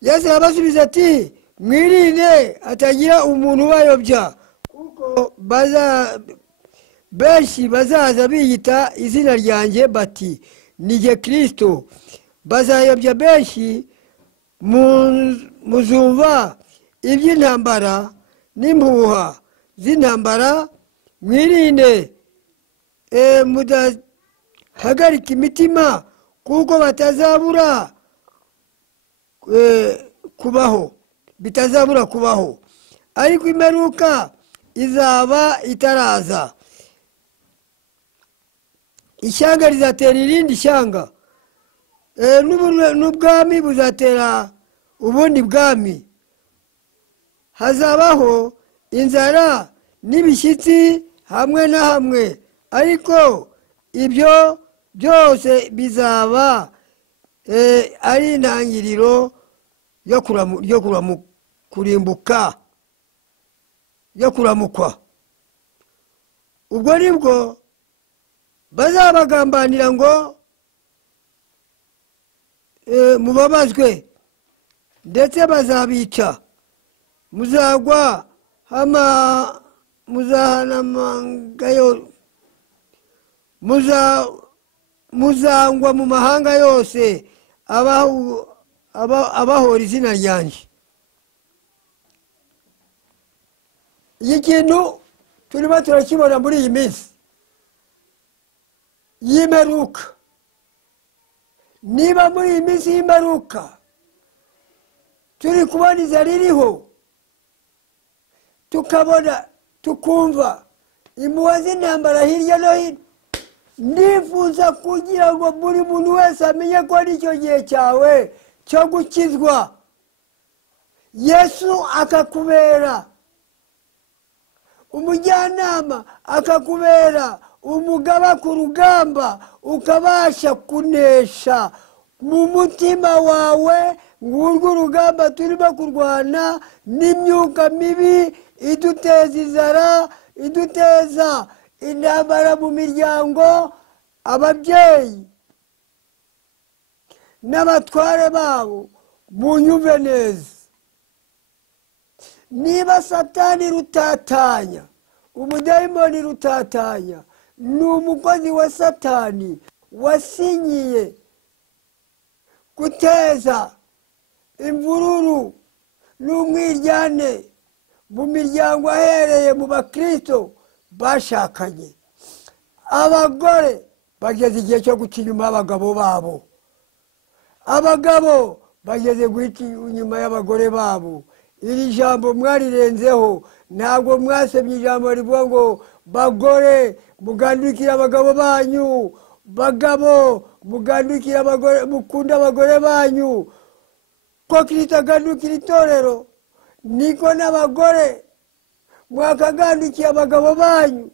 Yesu arabasubiza ati, mwirinde hatagira umuntu ubayobya, kuko benshi bazaza biyita izina ryanjye bati ni jye Kristo. Bazayobya benshi. Muzumva iby'intambara n'impuha z'intambara. Mwirinde mudahagarika imitima, kuko bitazabura kubaho, ariko imperuka izaba itaraza. Ishyanga rizatera irindi shyanga, n'ubwami buzatera ubundi bwami. Hazabaho inzara n'ibishyitsi hamwe na hamwe, ariko ibyo byose bizaba ari intangiriro yo kuramukwa. Ubwo nibwo bazabagambanira ngo mubabazwe, ndetse bazabica. Muzangwa mu mahanga yose abahora izina ryanjye. Iki kintu turimo turakibona muri iyi minsi y'imperuka. Niba muri iyi minsi y'imperuka turi kubona inzara iriho, tukabona tukumva impuha z'intambara hirya no hino, ndifuza kugira ngo buri muntu wese amenye ko ari cyo gihe cyawe cyo gukizwa. Yesu akakubera umujyanama, akakubera umugaba ku rugamba, ukabasha kunesha mu mutima wawe. Ngurwo urugamba turimo kurwana n'imyuka mibi iduteza inzara, iduteza intambara mu miryango. Ababyeyi n'abatware babo munyumve neza. Niba Satani rutatanya, umudayimoni rutatanya, ni umukozi wa Satani wasinyiye guteza imvururu n'umwiryane mu miryango ahereye mu bakristo bashakanye. Abagore bageze igihe cyo guca inyuma y'abagabo babo. Abagabo bageze guca inyuma y'abagore babo. Iri jambo mwarirenzeho, ntabwo mwasomye ijambo rivuga ngo bagore mugandukire abagabo banyu, bagabo mugandukire abagore, mukunda abagore banyu, ko Kristo agandukira itorero. niko n'abagore mwakagandikiye abagabo banyu.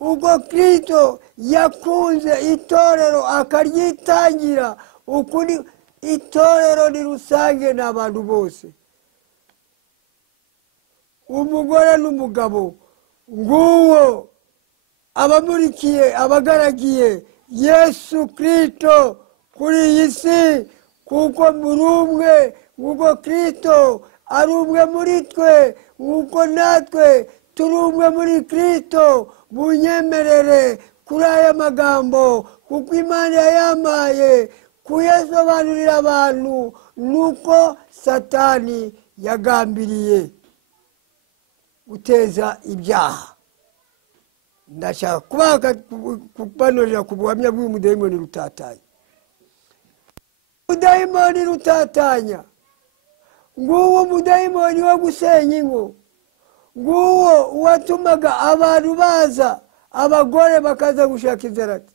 Ubwo Kristo yakunze itorero akaryitangira, ukuri itorero ni rusange n'abantu bose, umugore n'umugabo. Nguwo abamurikiye abagaragiye Yesu Kristo kuri iyi si, kuko muri umwe nk'uko Kristo ari umwe muri twe, nk'uko natwe turi umwe muri Kristo. Munyemerere kuri aya magambo, kuko Imana yayampaye kuyasobanurira abantu, nuko Satani yagambiriye guteza ibyaha. Ndashaka kubanurira ku buhamya bw'umudayimoni rutatanya. Umudayimoni rutatanya, nguwo umudayimoni wo gusenya ingo, nguwo watumaga abantu baza, abagore bakaza gushaka inzarati,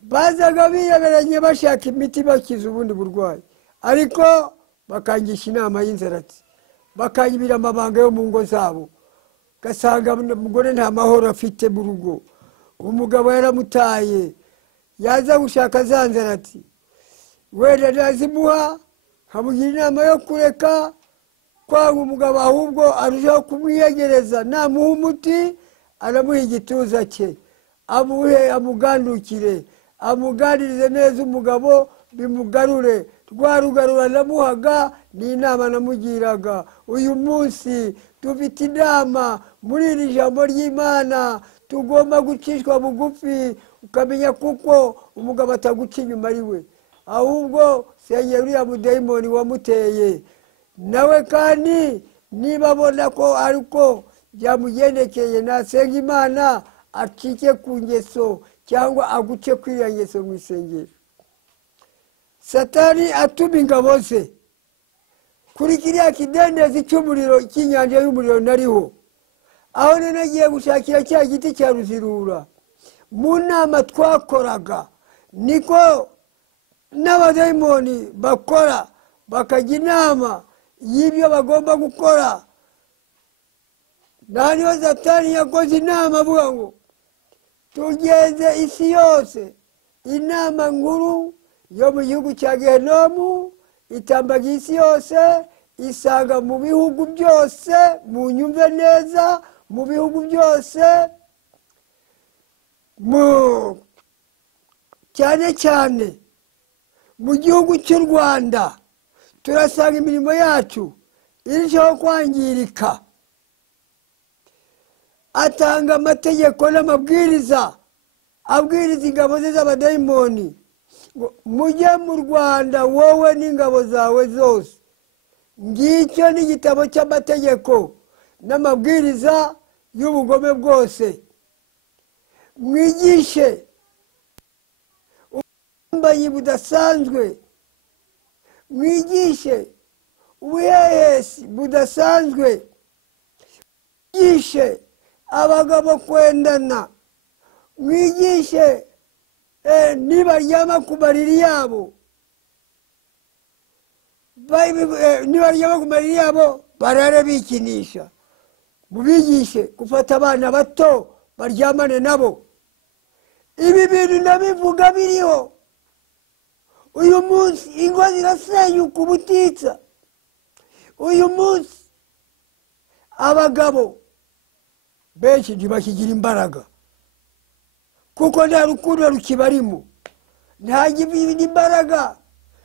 bazaga biyoberanye bashaka imiti bakiza ubundi burwayi, ariko bakangisha inama y'inzarati, bakanyibira amabanga yo mu ngo zabo. Gasanga umugore nta mahoro afite mu rugo, umugabo yaramutaye, yaza gushaka za nzarati, wenda nazimuha nkamugira inama yo kureka kwanga umugabo, ahubwo arushaho kumwiyegereza. Namuha umuti aramuha igituza cye, amuhe amugandukire, amuganirize neza umugabo, bimugarure. Rwa rugarura namuhaga ni inama namugiraga. Uyu munsi dufite inama muri iri jambo ry'Imana, tugomba gucishwa bugufi, ukamenya kuko umugabo ataguca inyuma ari we, ahubwo sengera uriya mudayimoni wamuteye. Nawe kandi niba abona ko ariko byamugendekeye, nasenga Imana acike ku ngeso, cyangwa aguce kwiriya ngeso mu isengero. Satani atuma ingabo ze kuri kiriya kidendezi cy'umuriro, cy'inyanja y'umuriro nariho, aho nagiye gushakira cya giti cya ruzirura. Mu nama twakoraga niko n'abadayimoni bakora, bakajya inama y'ibyo bagomba gukora. Nta niho Satani yakoze inama avuga ngo tugenze isi yose. Inama nkuru yo mu gihugu cya Gehinomu itambaga isi yose, isanga mu bihugu byose, mu nyumve neza, mu bihugu byose, cyane cyane mu gihugu cy'u Rwanda turasanga imirimo yacu irushaho kwangirika. Atanga amategeko n'amabwiriza, abwiriza ingabo ze z'abadayimoni, mujye mu Rwanda wowe n'ingabo zawe zose. Ngicyo ni igitabo cy'amategeko n'amabwiriza y'ubugome bwose. Mwigishe ubusambanyi budasanzwe, mwigishe ubuhehesi budasanzwe, mwigishe abagabo kwendana, mwigishe nibaryama ku mariri yabo, nibaryama ku mariri yabo barare bikinisha. Mubigishe gufata abana bato baryamane nabo. Ibi bintu nabivuga biriho. Uyu munsi ingo zirasenyuka ubutitsa. Uyu munsi abagabo benshi ntibakigira imbaraga, kuko nta rukundo rukibarimo. Nta imbaraga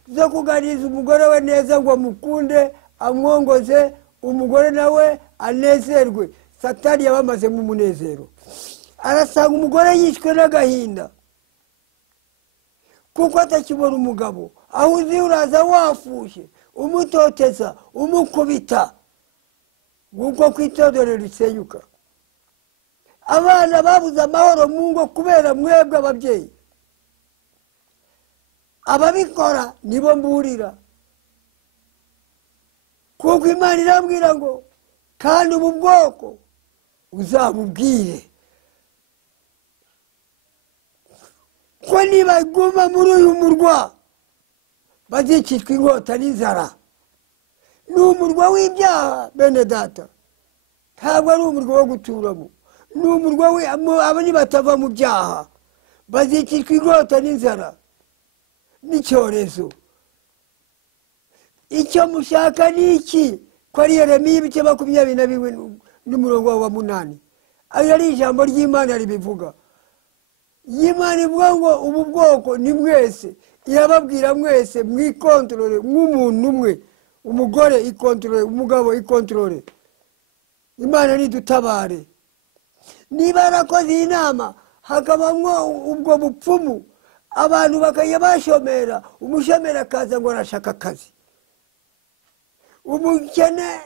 zo kuganiriza umugore we neza ngo amukunde, amwongoze, umugore nawe anezerwe. Satani yabamazemo umunezero. Arasanga umugore yishwe n'agahinda kuko atakibona umugabo. Aho uzi uraza wafushe, umutoteza, umukubita, nk'uko ku itorero risenyuka. Abana babuze amahoro mu ngo kubera mwebwe ababyeyi. Ababikora nibo mburira, kuko Imana irambwira ngo kandi ubu bwoko uzabubwire ko nibaguma muri uyu murwa bazicishwa inkota n'inzara. ni umurwa w'ibyaha bene data, ntabwo ari umurwa wo guturamo, ni umurwa abo nibatava mu byaha bazicishwa inkota n'inzara n'icyorezo. icyo mushaka ni iki? Ko ari Yeremiya ibice 21:8, ayo ari ijambo ry'Imana ribivuga. Imana ivuga ngo ubu bwoko ni mwese, irababwira mwese mwikontorore nk'umuntu umwe, umugore ikontorore, umugabo ikontorore. Imana nidutabare. Niba yarakoze iyi nama hakabamwo ubwo bupfumu, abantu bakajya bashomera, umushomera akaza ngo arashaka akazi, umukene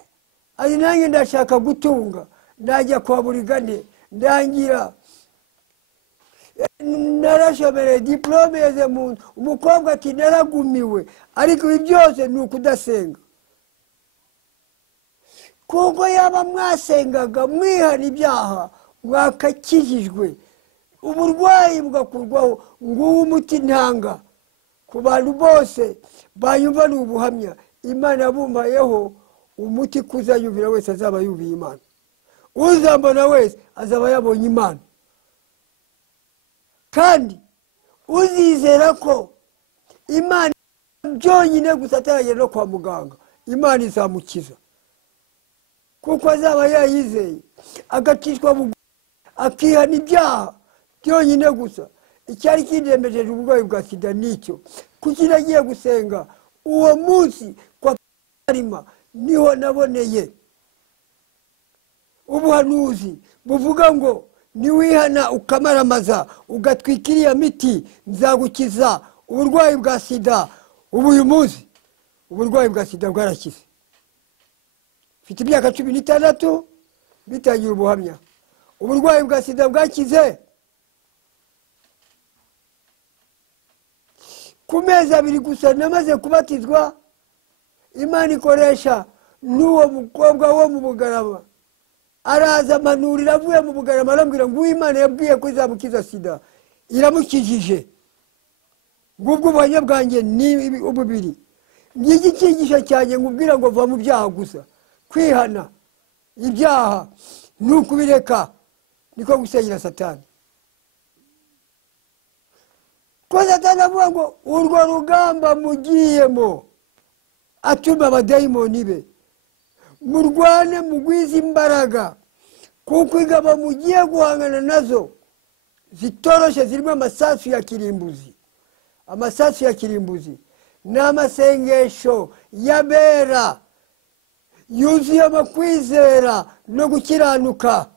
ari nanjye ndashaka gutunga, najya kwa burigane ndangira narashomere diplome yeze mu umukobwa ati naragumiwe, ariko ibi byose ni ukudasenga. Kuko yaba mwasengaga mwihana ibyaha mwakakijijwe, uburwayi bugakurwaho. Nguwo umuti ntanga ku bantu bose banyumva ni ubuhamya. Imana yabumbayeho umuti kuzayumvira wese azaba yubiye Imana, uzambona wese azaba yabonye Imana, kandi uzizera ko Imana byonyine gusa ataragera no kwa muganga, Imana izamukiza, kuko azaba yayizeye agacishwa bugufi akihana ibyaha byonyine gusa. Icyari kindemejeje uburwayi bwa sida nicyo, kuko nagiye gusenga uwo munsi kwa Karima niho naboneye ubuhanuzi buvuga ngo niwihana ukamaramaza ugatwika iriya miti nzagukiza uburwayi bwa sida. Ubu uyu munsi uburwayi bwa sida bwarakize. Mfite imyaka 16 bitangira ubuhamya, uburwayi bwa sida bwakize. Ku mezi 2 gusa namaze kubatizwa. Imana ikoresha n'uwo mukobwa wo mu Bugarama, araza amanurira avuye mu Bugarama arambwira ngo Imana yabwiye ko izamukiza sida, iramukijije. Ngubwo ubuhamya bwanjye ni ububiri. Ngiki cyigisho cyanjye ngubwira ngo va mu byaha gusa, kwihana ibyaha n'ukubireka niko gusenyera Satani. Ko Satani avuga ngo urwo rugamba mugiyemo atuma abadayimoni be, murwane mugwiza imbaraga, kuko ingabo mugiye guhangana nazo zitoroshe zirimo amasasu ya kirimbuzi. Amasasu ya kirimbuzi ni amasengesho y'abera yuzuye amakwizera no gukiranuka.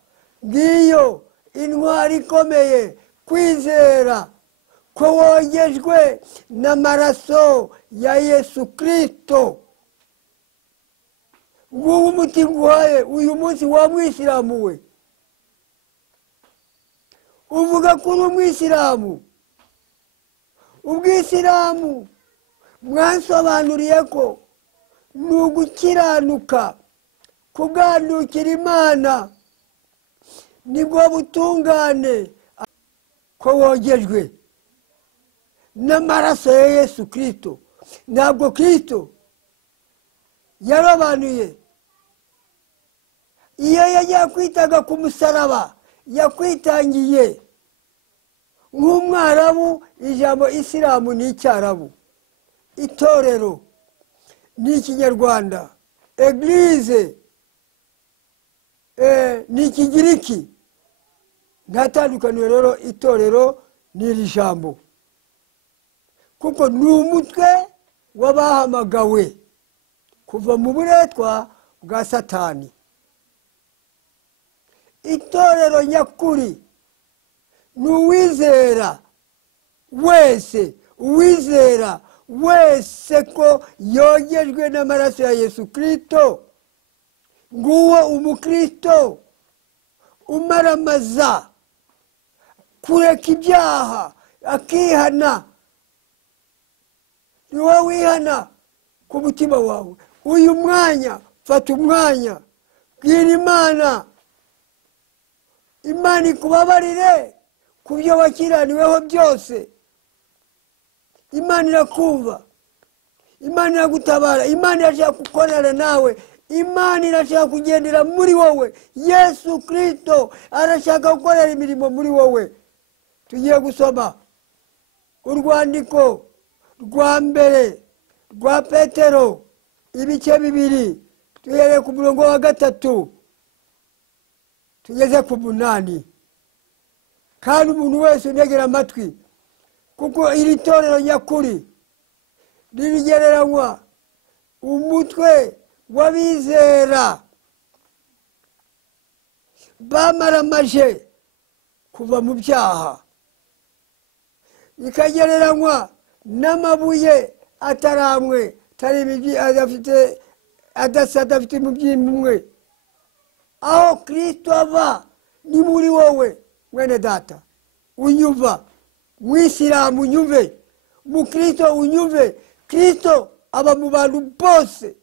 Ngiyo intwari ikomeye, kwizera ko wogejwe n'amaraso ya Yesu Kristo. Nguwo umuti nguhaye uyu munsi wa Mwisilamu we. Uvuga kuri Umwisilamu. Ubwisilamu mwansobanuriye ko ni ugukiranuka, kuganukira Imana, nibwo butungane, ko wogejwe n'amaraso ya Yesu Kristo. Ntabwo Kristo yarobanuye, iyo yagiye kwitaga ku musaraba yakwitangiye nk'umwarabu. Ijambo Isilamu ni icyarabu, itorero ni ikinyarwanda, eglise ni ikigiriki. Nta tandukaniro rero itorero n'iri jambo, kuko ni umutwe w'abahamagawe kuva mu buretwa bwa Satani. Itorero nyakuri ni uwizera wese, uwizera wese ko yogejwe n'amaraso ya Yesu Kristo. Nguwo umukristo umaramaza kureka ibyaha akihana. Ni wowe wihana ku mutima wawe. Uyu mwanya, fata umwanya, bwira Imana, Imana ikubabarire ku byo wakiraniweho byose. Imana irakumva, imana iragutabara, imana irashaka gukorera nawe, imana irashaka kugendera muri wowe. Yesu Kristo arashaka gukorera imirimo muri wowe. Tugiye gusoma urwandiko rwa mbere rwa Petero ibice 2, tuhereye ku murongo wa 3 tugeze ku 8. Kandi umuntu wese unegera amatwi, kuko iri torero nyakuri ririgereranywa umutwe w'abizera bamaramaje kuva mu byaha, rikagereranywa n'amabuye ataramwe, adafite umubyimwe. Aho Kristo aba ni muri wowe mwene data unyumva, mwisilamu unyumve, mu Kristo unyumve. Kristo aba mu bantu bose,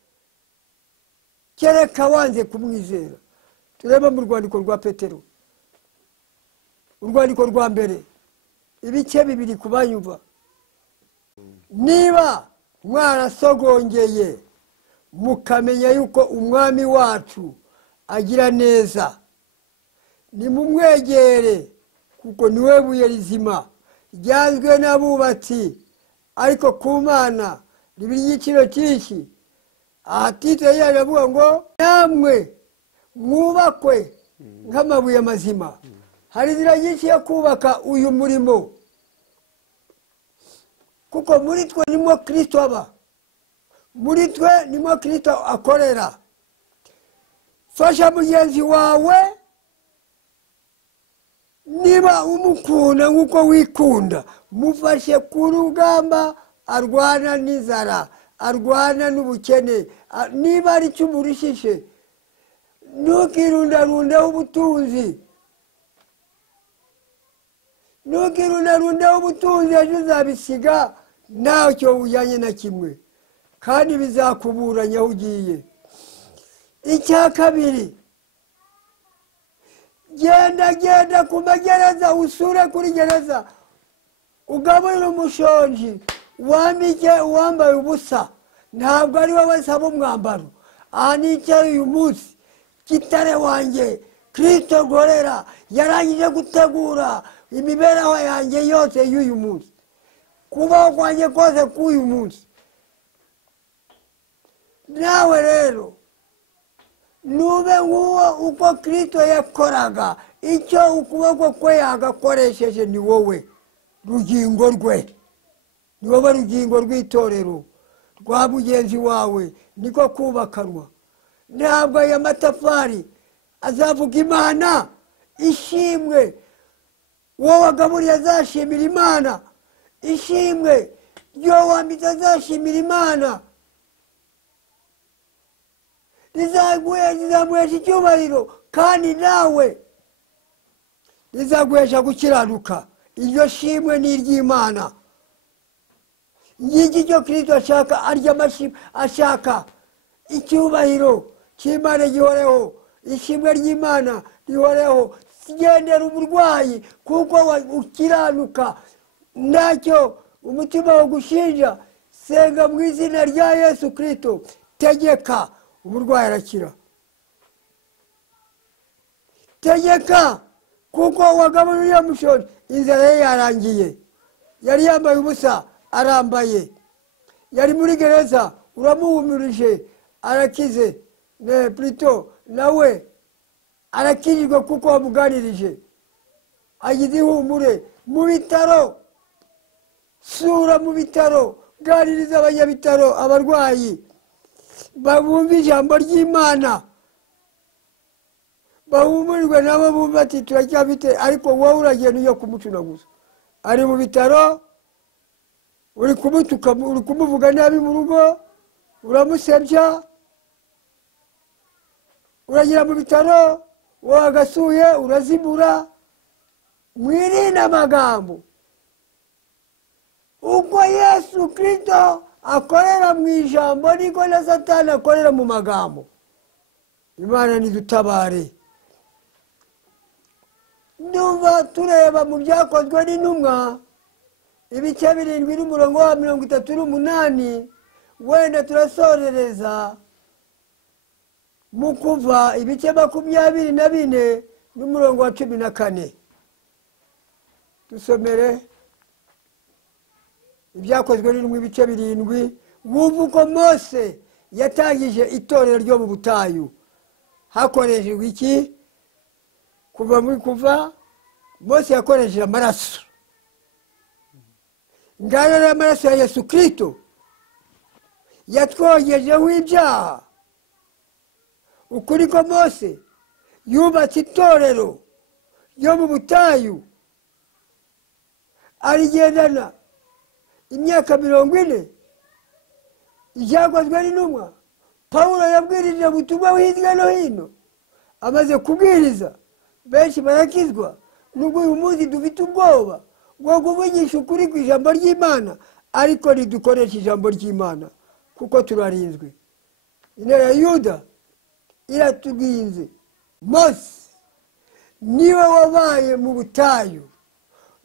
kereka wanze kumwizera. Tureba mu rwandiko rwa Petero, urwandiko rwa mbere ibice 2 kubanyumva. Niba mwarasogongeye mukamenya yuko umwami wacu agira neza, nimumwegere, kuko niwe buye rizima ryanzwe n'abubatsi, ariko ku Mana ribi ry'igiciro cyinshi. Aha Tito yaravuga ngo namwe mwubakwe nk'amabuye mazima. Hari inzira nyinshi yo kubaka uyu murimo, kuko muri twe nimwo Kristo aba, muri twe nimwo Kristo akorera. Fasha mugenzi wawe niba umukunda nk'uko wikunda, mufashe ku rugamba arwana n'inzara, arwana n'ubukene. Niba ari cyo umurishije, ntukirundarundeho ubutunzi, ntukirundarundeho ubutunzi, ejo uzabisiga ntacyo ujyanye na kimwe, kandi bizakuburanya aho ugiye. Icya kabiri, genda ku magereza, usure kuri gereza, ugaburire umushonji, wambike uwambaye ubusa. Ntabwo ari wowe saba umwambaro. Aha nicaye uyu munsi, Gitare wanjye Kristo ngorera yarangije gutegura imibereho yanjye yose y'uyu munsi, kubaho kwanjye kose k'uyu munsi. Nawe rero nube nk'uwo uko Kristo yakoraga, icyo ukuboko kwe yagakoresheje ni wowe rugingo rwe, ni wowe rugingo rw'itorero rwa mugenzi wawe, niko kubakanwa. Ntabwo aya matafari azavuga Imana ishimwe, uwo wagaburiye azashimira Imana ishimwe, ryo wambitse azashimira Imana, rizaguhesha icyubahiro, kandi nawe rizaguhesha gukiranuka. Iryo shimwe ni iry'Imana. Ngiki cyo Kristo ashaka, arya amashimwe, ashaka icyubahiro cy'Imana gihoreho, ishimwe ry'Imana rihoreho. Gendera uburwayi, kuko ukiranuka, ntacyo umutima wo gushinja. Senga mu izina rya Yesu Kristo, tegeka, uburwayi arakira. Tegeka, kuko wagaburira mushonji, inzara ye yarangiye. Yari yambaye ubusa, arambaye. Yari muri gereza, uramuhumirije, arakize. Plutôt nawe arakirirwa kuko wamuganirije, agize ihumure. Mu bitaro, sura mu bitaro, ganiriza abanyabitaro, abarwayi, babumva ijambo ry'Imana, bahumurirwe nabo bumva ati turacyafite. Ariko wowe uragenda ujya kumucuna gusa, ari mu bitaro, uri kumutuka, uri kumuvuga nabi mu rugo, uramusebya, uragira mu bitaro, wagasuye urazibura. Mwirinde amagambo. Uko Yesu Kristo akorera mu ijambo, niko na Satani akorera mu magambo. Imana nidutabare. Ndumva tureba mu byakozwe n'intumwa ibice 7 n'umurongo wa 38, wenda turasorereza mu kuva ibice 24 n'umurongo wa 14. Dusomere ibyakozwe n'intumwa ibice 7. Wumva uko Mose yatangije itorero ryo mu butayu. Hakoreshejwe iki? Kuva Mose yakoresheje amaraso. Ngana amaraso ya Yesu Kristo yatwogejeho ibyaha. Ukuri ko Mose yubatse itorero ryo mu butayu, arigendana imyaka 40. Ibyakozwe n'intumwa Pawulo yabwirije ubutumwa hirya no hino. Amaze kubwiriza benshi barakizwa. Nubwo uyu munsi dufite ubwoba bwo kuvugisha ukuri ku ijambo ry'Imana, ariko ridukoresha ijambo ry'Imana kuko turarinzwe. Intera ya Yuda iraturinze. Mose niwe wabaye mu butayu,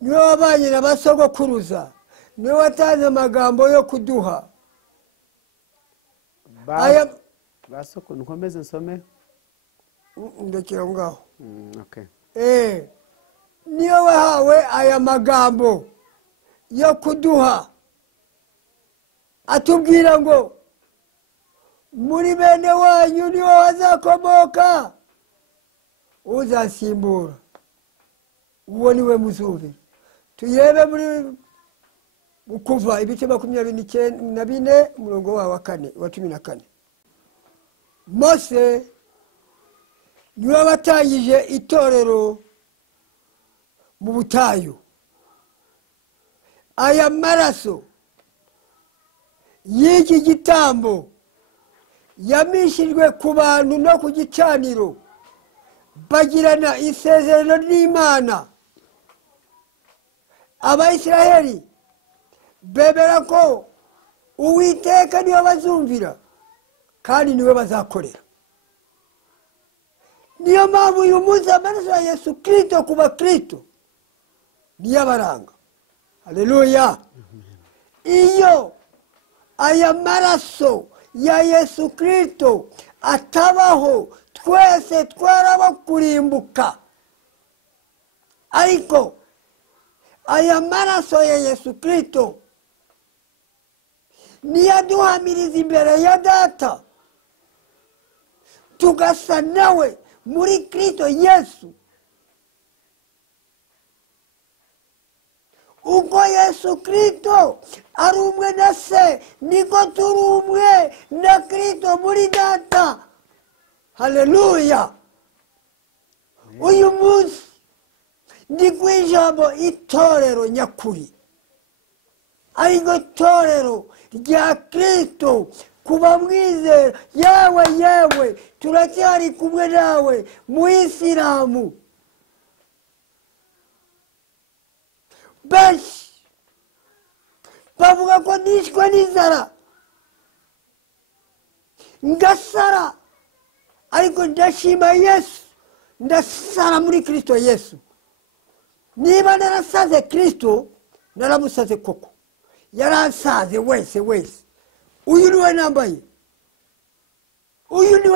niwe wabanye n'abasogokuruza, niwe watanze amagambo yo kuduha. Basoko nkomeze nsome ndekera ngaho. Okay. Niwe wahawe aya magambo yo kuduha, atubwira ngo muri bene wanyu niwe wazakomoka uzasimbura. Uwo niwe muzumvira. Tuyebe muri Kuva ibice 24 umurongo wa 14. Mose niwe watangije itorero mu butayu. Aya maraso y'iki gitambo yamishijwe ku bantu no ku gicaniro, bagirana isezerano n'Imana. Abayisiraheli bemera ko Uwiteka niwe bazumvira kandi niwe bazakorera. Niyo mpamvu uyu munsi amaraso ya Yesu Kristo ku bakristo niyo abaranga. Haleluya. Iyo aya maraso ya Yesu Kristo atabaho, twese twaraba kurimbuka. Ariko aya maraso ya Yesu Kristo niyo aduhamiriza imbere ya Data, tugasa nawe muri Kristo Yesu. Uko Yesu Kristo ari umwe na se, niko turi umwe na Kristo muri Data. Haleluya. Uyu munsi ndi kwijambo itorero nyakuri, ariko torero rya Kristo. Kuba mwizera yewe turacyari kumwe nawe mu Isilamu. Benshi bavuga ko nishwe n'inzara ngasara, ariko ndashima Yesu, ndasara muri Kristo Yesu. Niba narasaze Kristo, naramusaze koko. Yaransaze wese. Uyu niwe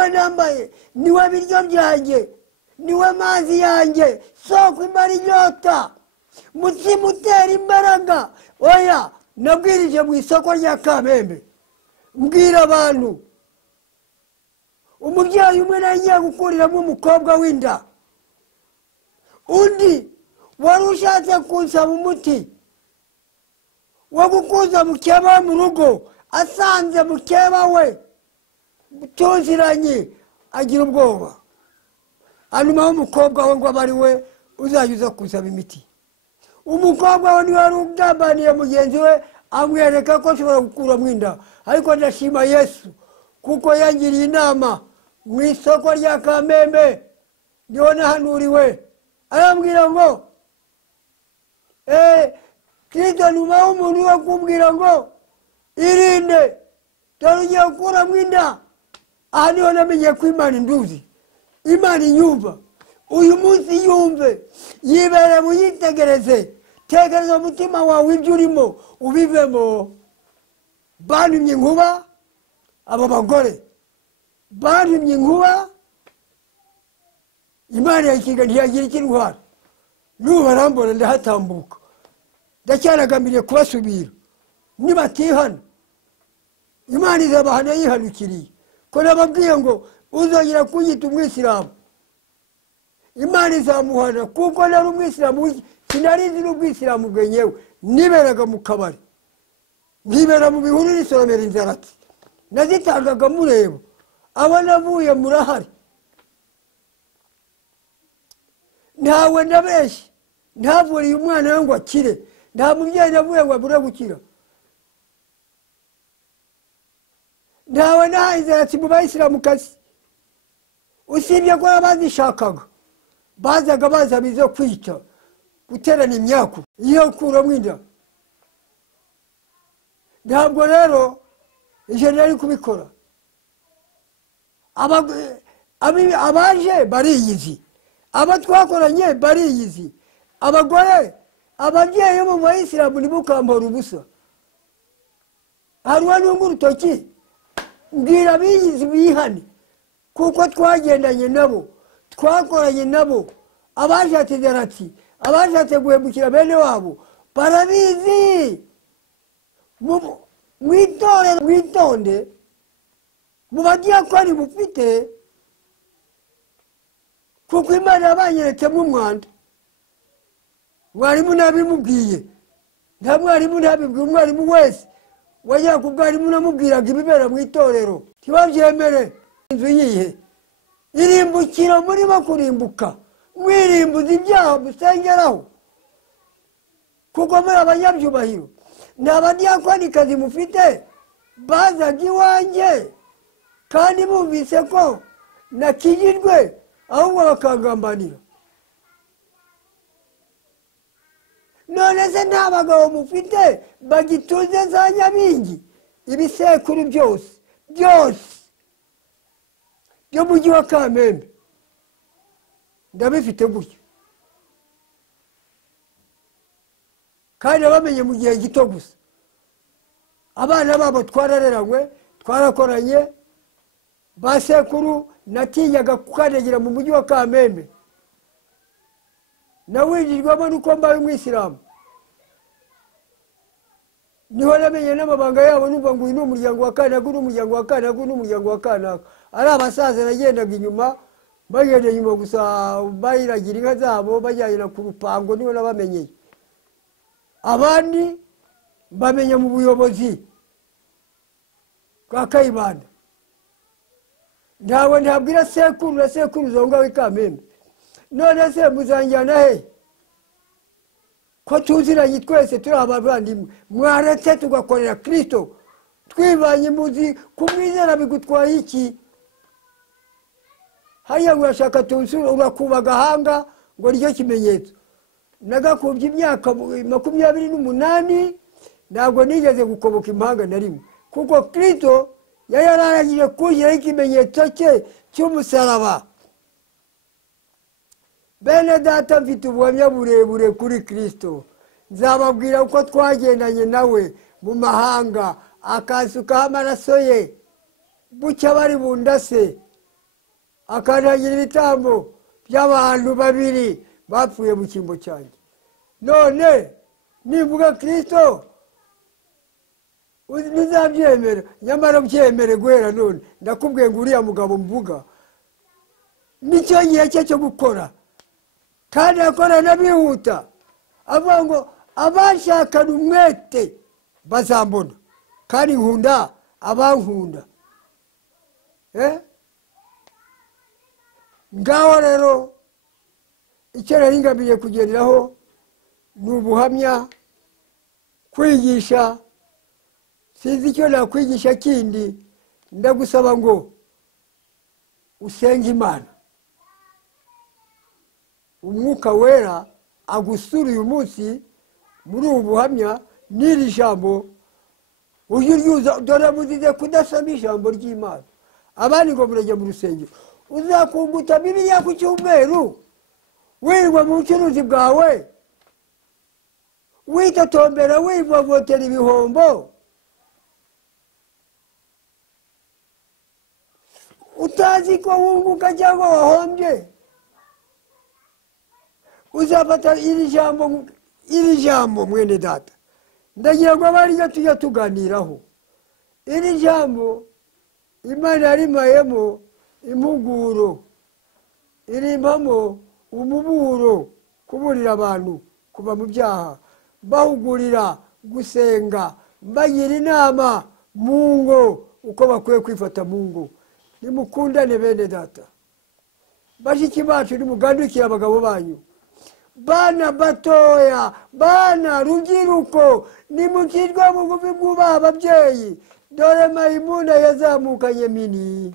nambaye, niwe biryo byanjye, niwe mazi yanjye, soko imara inyota, mutima utera imbaraga. Oya, nabwirije mu isoko rya Kamembe, mbwira abantu umubyeyi umwe nagiye gukuriramo umukobwa w'inda. Undi wari ushatse kunsaba umuti wo gukuza mukeba mu rugo, asanze mukeba we tuziranye, agira ubwoba. Hanyuma umukobwa we ngo abari we uzajya kusaba imiti. Umukobwa we niwe wari ugambaniye mugenzi we, amwereka ko ashobora gukuramo inda. Ariko ndashima Yesu kuko yangiriye inama mu isoko rya Kamembe, niho nahanuriwe. Arambwira ngo Kristo nubaho umuntu wo kumbwira ngo irinde dore ugiye gukuramo inda. Aha niho namenye ko Imana induzi, Imana inyumva. Uyu munsi yumve, yibere muyitegereze, tekereza umutima wawe ibyo urimo ubivemo. Bantumye inkuba abo bagore barimye inkuba Imana yakiga ntiyagira ikintwara n'ubu barambona ndahatambuka ndacyaragambiriye kubasubira nibatihana Imana izabahana yihanukiriye ko nababwiye ngo uzongera kunyita umwisilamu Imana izamuhana kuko nari umwisilamu sinarizi n'ubwisilamu bwenyewe niberaga mu kabari nkibera mu bihuru n'isoromera inzaratsi nazitangaga mureba abo navuye murahari ntawe nabeshye ntavuriye umwana we ngo akire nta mubyeyi navuye ngo abure gukira ntawe nahaye inzaratsi mu bayisilamukazi usibye ko abazishakaga bazaga bazaba izo kwica guterana imyaku iyo kuramo inda ntabwo rero ije nari kubikora abaje bariyizi aba twakoranye bariyizi abagore ababyeyi bo mu bayisilamu ntibukambara ubusa hariho n'umwe urutoki mbwira biyizi bihane kuko twagendanye nabo twakoranye nabo abashatse inzaratsi abashatse guhemukira bene wabo barabizi mwitonde mu badiyakoni mufite kuko Imana yabanyeretsemo umwanda mwarimu nabimubwiye nta mwarimu ntabibwiye umwarimu wese wajya ku bwarimu namubwiraga ibibera mu itorero ntibabyemere inzu yihe irimbukiro murimo kurimbuka mwirimbuza ibyaha musengeraho kuko muri abanyabyubahiro nta badiyakonikazi mufite bazaga iwanjye kandi bumvise ko nakijijwe ahubwo bakangambanira none se nta bagabo mufite bagituze za Nyabingi ibisekuru byose by'umujyi wa Kamembe ndabifite gutyo kandi bamenye mu gihe gito gusa abana babo twarareranywe twarakoranye basekuru natinyaga kukandagira mu mujyi wa Kamembe nawinjijwemo nuko mbaye umwisilamu niho namenye n'amabanga yabo numva ngo uyu ni umuryango wa Kanaka n'umuryango wa Kanaka n'umuryango wa Kanaka ari abasaza nagendaga inyuma bagenda inyuma gusa bayiragira inka zabo bajyana ku rupango niho nabamenyeye abandi bamenya mu buyobozi bwa Kayibanda ntawe ntabwira sekuru na sekuruza ngaho i Kamembe none se muzanjyana he ko tuziranye twese turi abavandimwe mwaretse tugakorera Kristo twibanye muzi kumwizera bigutwaye iki hariya urashaka tunsura urakuba agahanga ngo ryo kimenyetso nagakubye imyaka 28 ntabwo nigeze gukoboka impanga na rimwe kuko Kristo yararangije kugira ikimenyetso cye cy'umusaraba bene data mfite ubuhamya burebure kuri Kristo nzababwira uko twagendanye nawe mu mahanga akasukaho amaraso ye bucya bari bundase akantagira ibitambo by'abantu babiri bapfuye mu cyimbo cyanjye none nivuga Kristo ntizabyemera nyamara byemere guhera none ndakubwiye ngo uriya mugabo mvuga nicyo gihe cye cyo gukora kandi akorana bihuta avuga ngo abashakana umwete bazambona kandi nkunda abankunda ngaho rero icyo nari ngambiriye kugenderaho ni ubuhamya kwigisha sinzi icyo nakwigisha kindi ndagusaba ngo usenge Imana umwuka wera agusura uyu munsi muri ubu buhamya n'iri jambo ujye uryuza dore muzize kudasoma ijambo ry'Imana abandi ngo murajya mu rusengero uzakunguta Bibiliya ku cyumweru wirirwa mu bucuruzi bwawe witotombera wivovotera ibihombo utazi ko wunguka cyangwa wahombye, uzafata iri jambo mwene data, ndagira ngo abarijya tujya tuganiraho. Iri jambo Imana yarimayemo impuguro, irimbamo umuburo, kuburira abantu kuva mu byaha, bahugurira gusenga, bagira inama mu ngo uko bakwiye kwifata mu ngo. Nimukundane bene data, bashiki bacu, nimugandukire abagabo banyu. Bana batoya, bana rubyiruko, nimukirwa bugufi bw'ubaha ababyeyi. Dore Mayimuna yazamukanye mini.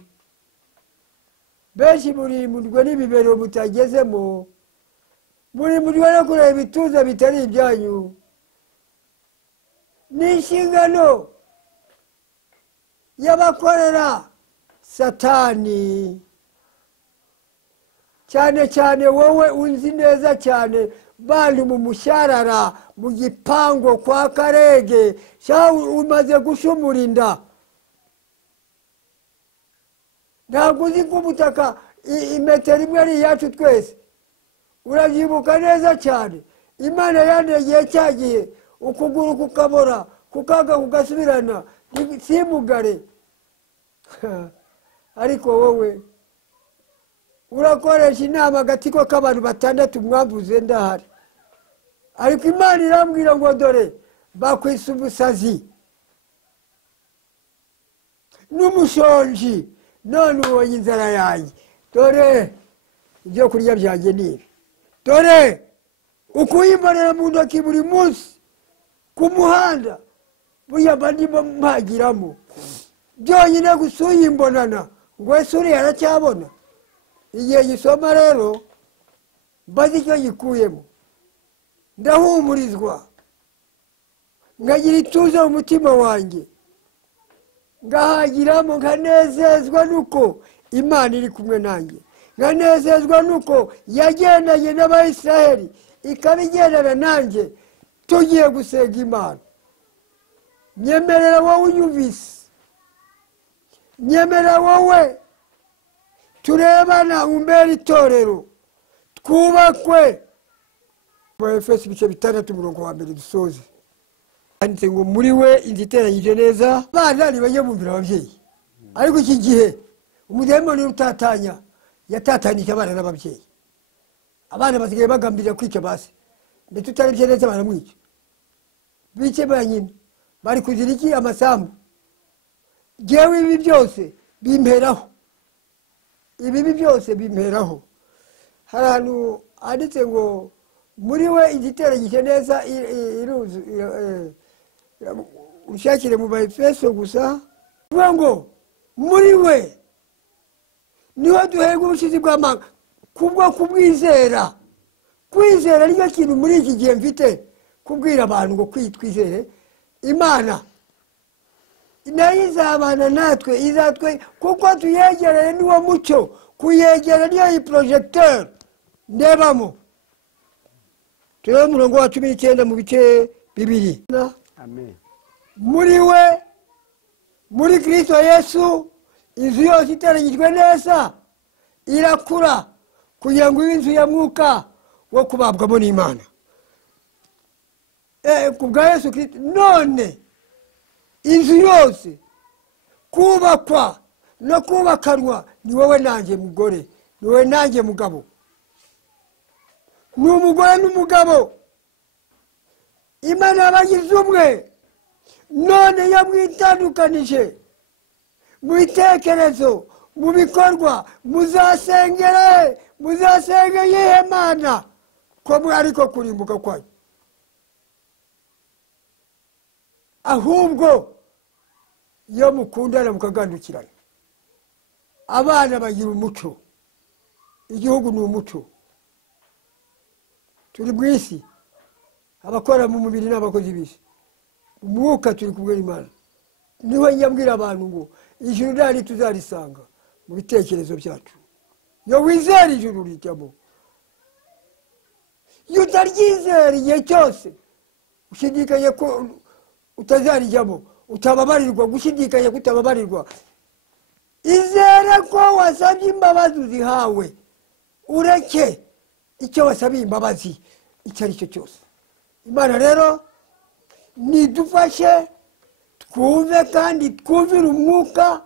Benshi murimurwa n'ibibero mutagezemo, murimurwa no kureba ibituza bitari ibyanyu. Ni inshingano y'abakorera Satani, cyane cyane wowe unzi neza cyane bantu mu musharara, mu gipango kwa Karege, umaze gushumura inda. Ntabwo uzi ko ubutaka imetero imwe ari iyacu twese. Urabyibuka neza cyane. Imana yandegeye cya gihe, ukuguru kukabora, kukaga kugasubirana, simugare. Ariko wowe urakoresha inama agatiko k'abantu 6 mwavuze ndahari. Ariko Imana irambwira ngo dore bakwisa umusazi n'umushonji, none ubonye inzara yanjye. Dore ibyo kurya byanjye nibi. Dore ukuyimbarira mu ntoki buri munsi ku muhanda, burya mba ndimo mpagiramo. Byonyine gusa uyimbonana ngo ese uriya aracyabona. Igihe gisoma rero mbazi icyo gikuyemo, ndahumurizwa, ngagira ituze mu mutima wanjye, ngahagiramo, nkanezezwa nuko Imana iri kumwe nanjye, nkanezezwa nuko yagendanye n'Abayisiraheli, ikabigendana nanjye tugiye gusenga Imana. Nyemerera wowe unyumvise, nyemerera wowe turebana umbera itorero, twubakwe. Efeso 6:1 dusoze. Handitse ngo muri we inzu iteranyije neza, abana ntibajye bumvira ababyeyi. Ariko iki gihe umudayimoni utatanya yatatanije abana n'ababyeyi. Abana basigaye bagambirira kwica base, ndetse utarebye neza baramwica. Bice banyine bari kuzira iki? Amasambu. Jewe ibi byose bimperaho, ibi byose bimperaho. Hari ahantu handitse ngo muri we igiteranyije neza, ushakire mu Efeso gusa, uvuga ngo muri we niho duherwa ubushizi bw'amanga kubwo kubwizera. Kwizera nicyo kintu muri iki gihe mfite, kubwira abantu ngo twizere Imana. Nayo izabana natwe, izatwe, kuko tuyegereye niwo mucyo, kuyegera niyo iyi projecteur ndebamo. Turebe umurongo wa 19 mu bice 2. Amen. Muri we, muri Kristo Yesu, inzu yose iteranyijwe neza, irakura kugira ngo ibe inzu ya mwuka wo kubabwamo n'Imana. Kubwa Yesu Kristo, none inzu yose kubakwa no kubakanwa ni wowe nanjye mugore, ni wowe nanjye mugabo. Ni umugore n'umugabo. Imana yabagize umwe, none yamwitandukanije mu bitekerezo, mu bikorwa. Muzasengere, muzasenge yihe Mana ko mwari ko kurimbuka kwayo. Ahubwo iyo mukundana mukagandukirana, abana bagira umuco, igihugu ni umuco. Turi mu isi, abakora mu mubiri n'abakozi b'isi, umwuka turi kumwe n'Imana. Niho nyabwira abantu ngo ijuru ntari tuzarisanga mu bitekerezo byacu. Yo wizera ijuru rijyamo, iyo utaryizera igihe cyose ushidikanye ko utazarijyamo, utababarirwa, gushidikanya kutababarirwa. izere ko wasabye imbabazi uzihawe, ureke icyo wasabiye imbabazi icyo ari cyo cyose. Imana rero nidufashe twumve kandi twumvire umwuka,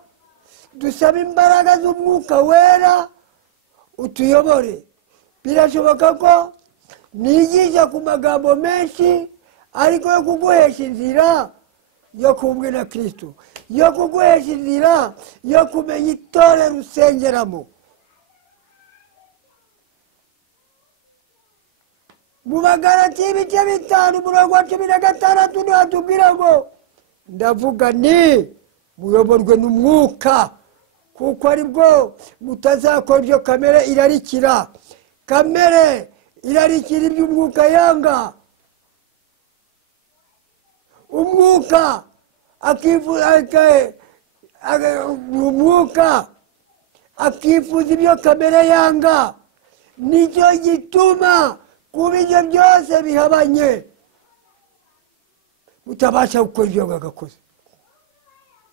dusabe imbaraga z'umwuka wera utuyobore. Birashoboka ko nigisha ku magambo menshi, ariko yo kuguhesha inzira yo kumwe na Kristo, yo kuguhesha inzira yo kumenya itorero usengeramo. Mu Bagalatiya ibice 5:16 niho hatubwira ngo ndavuga ni muyoborwe n'umwuka, kuko ari bwo mutazakora ibyo kamere irarikira. Kamere irarikira iby'umwuka yanga, umwuka akifuza ibyo kamere yanga. Nicyo gituma kuba ibyo byose bihabanye utabasha gukora ibyo wagakoze.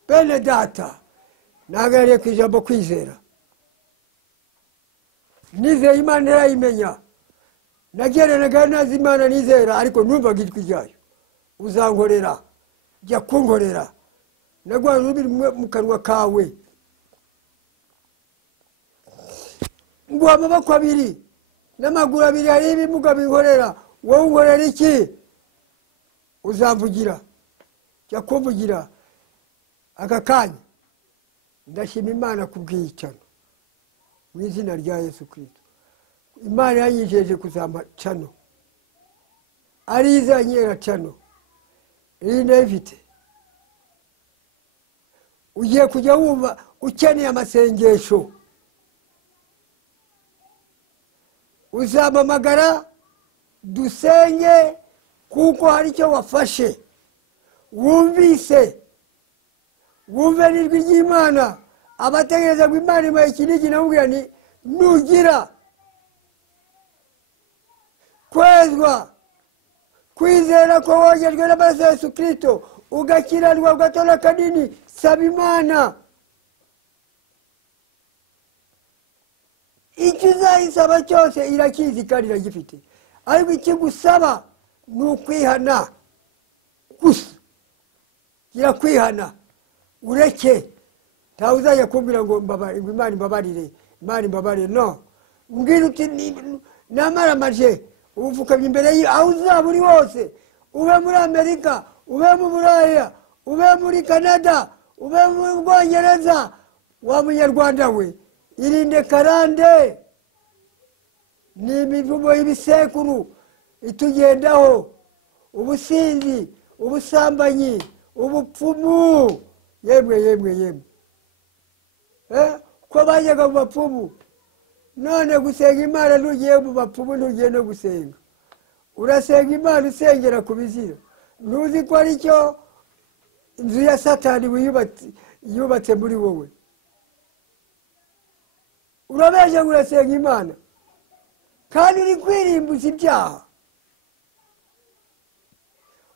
Bene data, nagarariye ku ijambo kwizera. Nizeye Imana irayimenya, nageranaga nazi Imana nizera, ariko numvaga ijwi ryayo. Uzankorera, jya kunkorera, nagwana rubiri mu kanwa kawe. Ngo amaboko abiri n'amaguru abiri hari ibimuga binkorera, wowe unkorera iki? Uzamvugira, jya kumvugira. Aka kanya ndashima Imana kubw'icano mu izina rya Yesu Kristo. Imana yanyijeje kuzampa cano, ari izanyera cano iri ndayifite. Ugiye kujya wumva ukeneye amasengesho, uzampamagara dusenge, kuko hari icyo wafashe wumvise. Wumve n'ijwi ry'Imana. Abategereza ngo Imana imuhe iki n'iki, namubwira nti nugira kwezwa, kwizera ko wogejwe n'amaraso ya Yesu Kristo, ugakiranwa ugatora kanini, saba Imana. Icyo uzayisaba cyose irakizi kandi iragifite, ariko ikigusaba ni ukwihana gusa. Gira kwihana, ureke. Ntawe uzajya kumbwira ngo Imana imbabarire, Imana imbabarire. No, mbwira uti namaramaje, upfukamye imbere aho uzaba uri hose, ube muri Amerika, ube mu Buraya, ube muri Canada, ube mu Bwongereza. Wa munyarwanda we, irinde karande n'imivumo y'ibisekuru itugendaho, ubusinzi, ubusambanyi, ubupfumu. Yemwe ko bajyaga mu bapfumu, none gusenga Imana ntugiye mu bapfumu, ntugiye no gusenga. Urasenga Imana usengera ku bizira. Ntuzi ko ari cyo inzu ya Satani yubatse muri wowe. Urabeje ngo urasenga Imana kandi uri kwirimbuza ibyaha.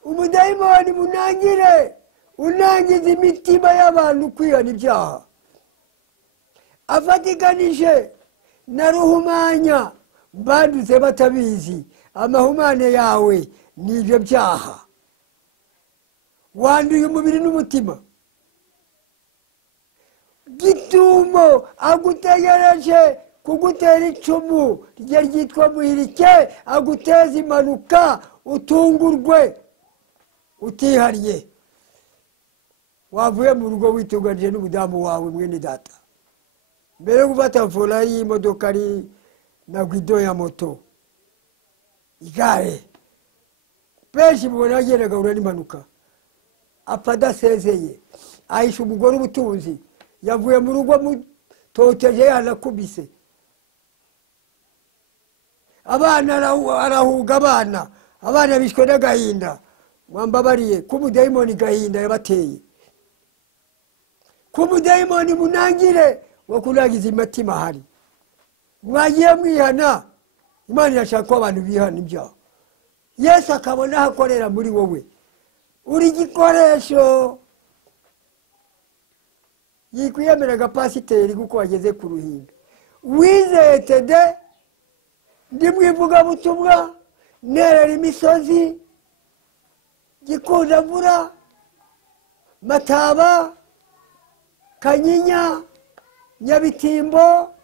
Umudayimoni munangire, unangiza imitima y'abantu kwihana ibyaha. Afatikanije na ruhumanya, banduze batabizi. Amahumane yawe ni ibyo byaha. Wanduye umubiri n'umutima. Gitumo agutegereje kugutera icumu rye ryitwa muhirike, aguteza impanuka, utungurwe utihariye. Wavuye mu rugo wituganije n'umudamu wawe, mwene data, mbere yo gufata vola y'imodoka ari na guido ya moto, igare, benshi mubona agendaga ahura n'impanuka, apfa adasezeye. Ahisha umugore ubutunzi, yavuye mu rugo mutoteje yanakubise abana, arahuga abana bishwe n'agahinda. Mwambabariye k'umudayimoni gahinda yabateye, k'umudayimoni munangire wo kunagiza imitima hari. Mwagiye mwihana, Imana irashaka ko abantu bihana ibyaha. Yesu akabona ahakorera muri wowe, uri igikoresho. yikwiyemeraga pasiteri kuko wageze ku ruhimbi. Wizeye Tede ndi mu ivugabutumwa nerera imisozi Gikundamvura, Mataba, Kanyinya, Nyabitimbo,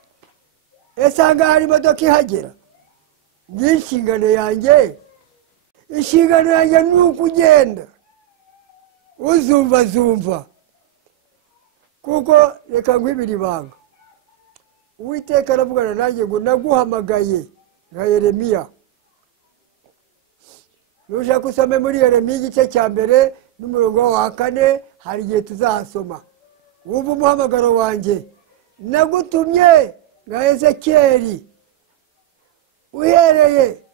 esanga hari imodoka ihagera. N'inshingano yanjye ni ukugenda uzumva kuko reka nkwibira ibanga. Uwiteka aravugana nanjye ngo naguhamagaye nka Yeremiya. Nushaka usome muri Yeremiya igice cya mbere n'umurongo wa 4, hari igihe tuzahasoma. Wumva umuhamagaro wanjye. Nagutumye nka Ezekiyeli. Uhereye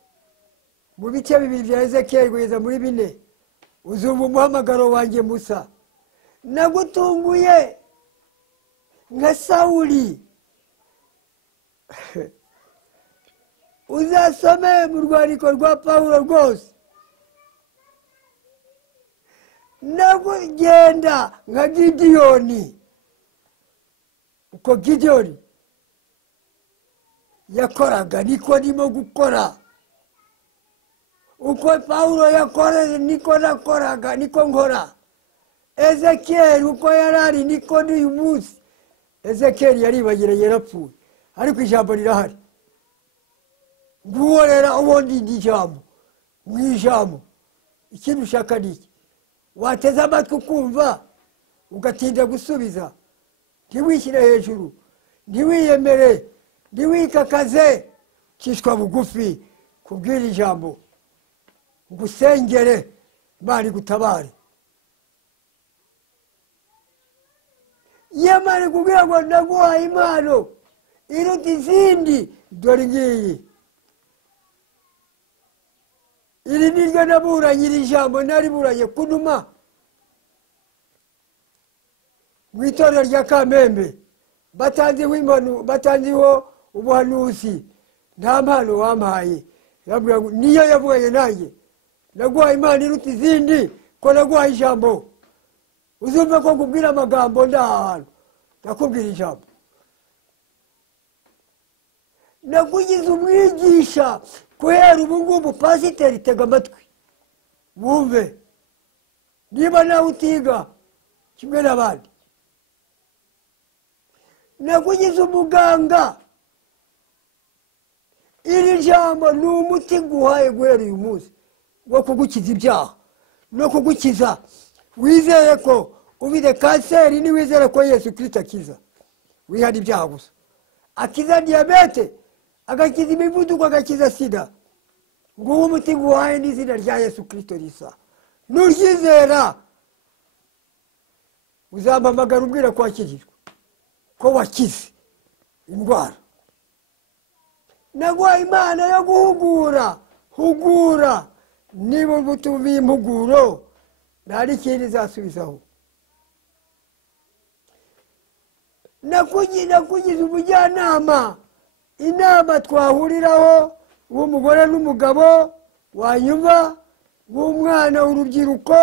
mu bice 2 bya Ezekiyeli kugeza muri 4, uzumva umuhamagaro wanjye Musa. Nagutunguye nka Sawuli. Uzasome mu rwandiko rwa Pawulo rwose. Nagugenda nka Gideyoni. Uko Gideyoni yakoraga niko ndimo gukora. Uko Pawulo yakoraga niko nakoraga, niko nkora. Ezekiyeli uko yarari niko n'uyu munsi. Ezekiyeli yaribagire yarapfuye, ariko ijambo rirahari. Nguworera ubundi ijambo mu ijambo. Ikintu ushaka ni iki? Wateze amatwi ukumva ugatinda gusubiza. Ntiwishyire hejuru, ntiwiyemere, ntiwikakaze, cishwa bugufi kubwira ijambo. Ngusengere Imana igutabare. Yamara kubwira ngo naguhaye impano iruta izindi, dore ngiyi. Iri niryo naburanye, iri jambo nariburanye kunuma mu itorero rya Kamembe. Batanziho ubuhanuzi, nta mpano wampaye. Niyo yavuganye nanjye. Naguhaye impano iruta izindi, ko naguhaye ijambo. Uzumve ko nkubwira amagambo ndahantu, ndakubwira ijambo. Nakugize umwigisha. Guhera ubu ngubu pasiteri tega amatwi wumve. Niba nawe utiga kimwe n'abandi. Nakugize umuganga. Iri jambo ni umuti nguhaye guhera uyu munsi wo kugukiza ibyaha no kugukiza. Wizeye ko ufite kanseri, niwizere ko Yesu Kristo akiza. Wihana ibyaha gusa. Akiza diyabete, agakiza imivuduko, agakiza sida. Nguwo umuti nguhaye n'izina rya Yesu Kristo risa. Nuryizera uzampamagara umbwira ko wakijijwe, ko wakize indwara. Naguhaye impano yo hugura. Niba ubutumviye impuguro, ntari ikindi zasubizaho. Nakugize umujyanama, inama twahuriraho, w'umugore n'umugabo, wanyumva, w'umwana w'urubyiruko,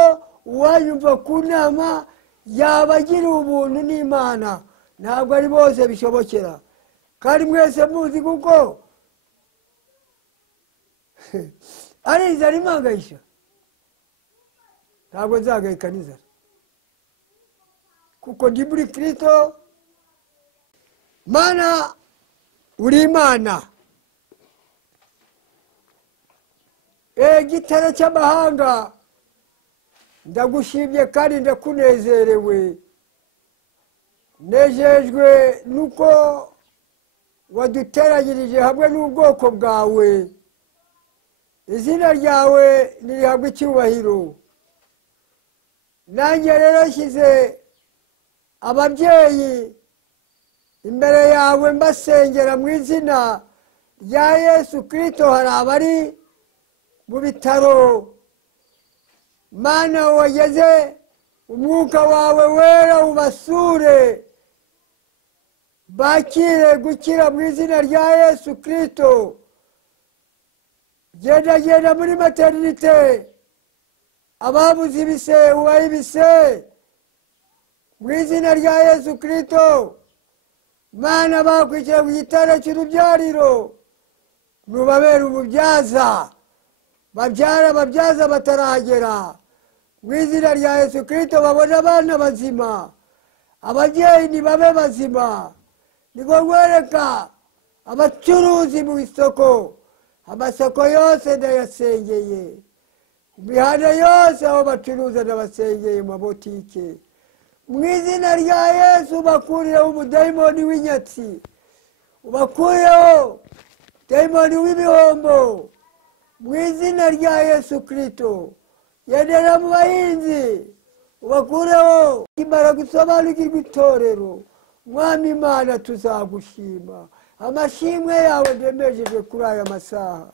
wanyumva ku nama, yabagira ubuntu n'Imana. Ntabwo ari bose bishobokera, kandi mwese muzi kuko ari inzara impangayisha. Ntabwo nzagayika n'inzara kuko ndi muri Kristo. Mana, uri Imana. Gitare cy'amahanga, ndagushimye kandi ndakunezerewe. Nejejwe nuko waduteranyirije hamwe n'ubwoko bwawe. Izina ryawe nirihabwe icyubahiro. Nanjye rero nshyize ababyeyi imbere yawe mbasengera mu izina rya Yesu Kristo. Hari abari mu bitaro. Mana, wageze umwuka wawe wera ubasure, bakire gukira mu izina rya Yesu Kristo. Genda muri maternite, ababuze ibise ubahe ibise, mu izina rya Yesu Kristo. Mana bakwikira ku gitanda cy'urubyariro, nubabera umubyaza, babyaza bataragera. Mu izina rya Yesu Kristo babona abana bazima, ababyeyi nibabe bazima. Niko nkwereka abacuruzi mu isoko, amasoko yose ndayasengeye, imihanda yose aho bacuruza ndabasengeye, mu mabotike. Mu izina rya Yesu ubakurireho umudayimoni w'inyatsi, ubakurireho dayimoni w'ibihombo. Mu izina rya Yesu Kristo yendera mu bahinzi, ubakureho imara gusobanukirwa itorero. Mwami Imana tuzagushima, amashimwe yawe ndemejeje kuri aya masaha,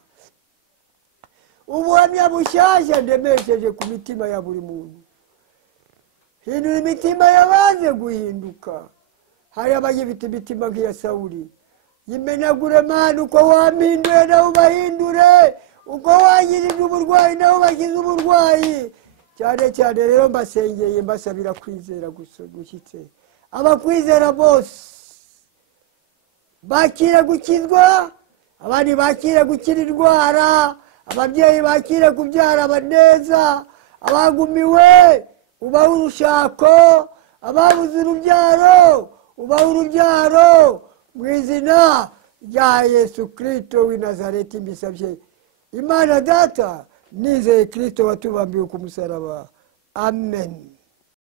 ubuhamya bushyashya ndemejeje ku mitima ya buri muntu. Hindura imitima yabanze guhinduka, hari abagifite imitima nk'iya Sawuli. Yimenagure Mana, uko wampinduye nawe ubahindure, uko wangirije uburwayi nawe ubakize uburwayi. Cyane cyane rero mbasengeye mbasabira kwizera gushyitse. Abakwizera bose bakire gukizwa, abandi bakire gukira indwara, ababyeyi bakire kubyara neza, abagumiwe ubahe urushako, ababuze urubyaro ubahe urubyaro. Mu izina rya Yesu Kristo w'i Nazareti mbisabye Imana Data, nizeye Kristo watubambiwe ku musaraba. Amen.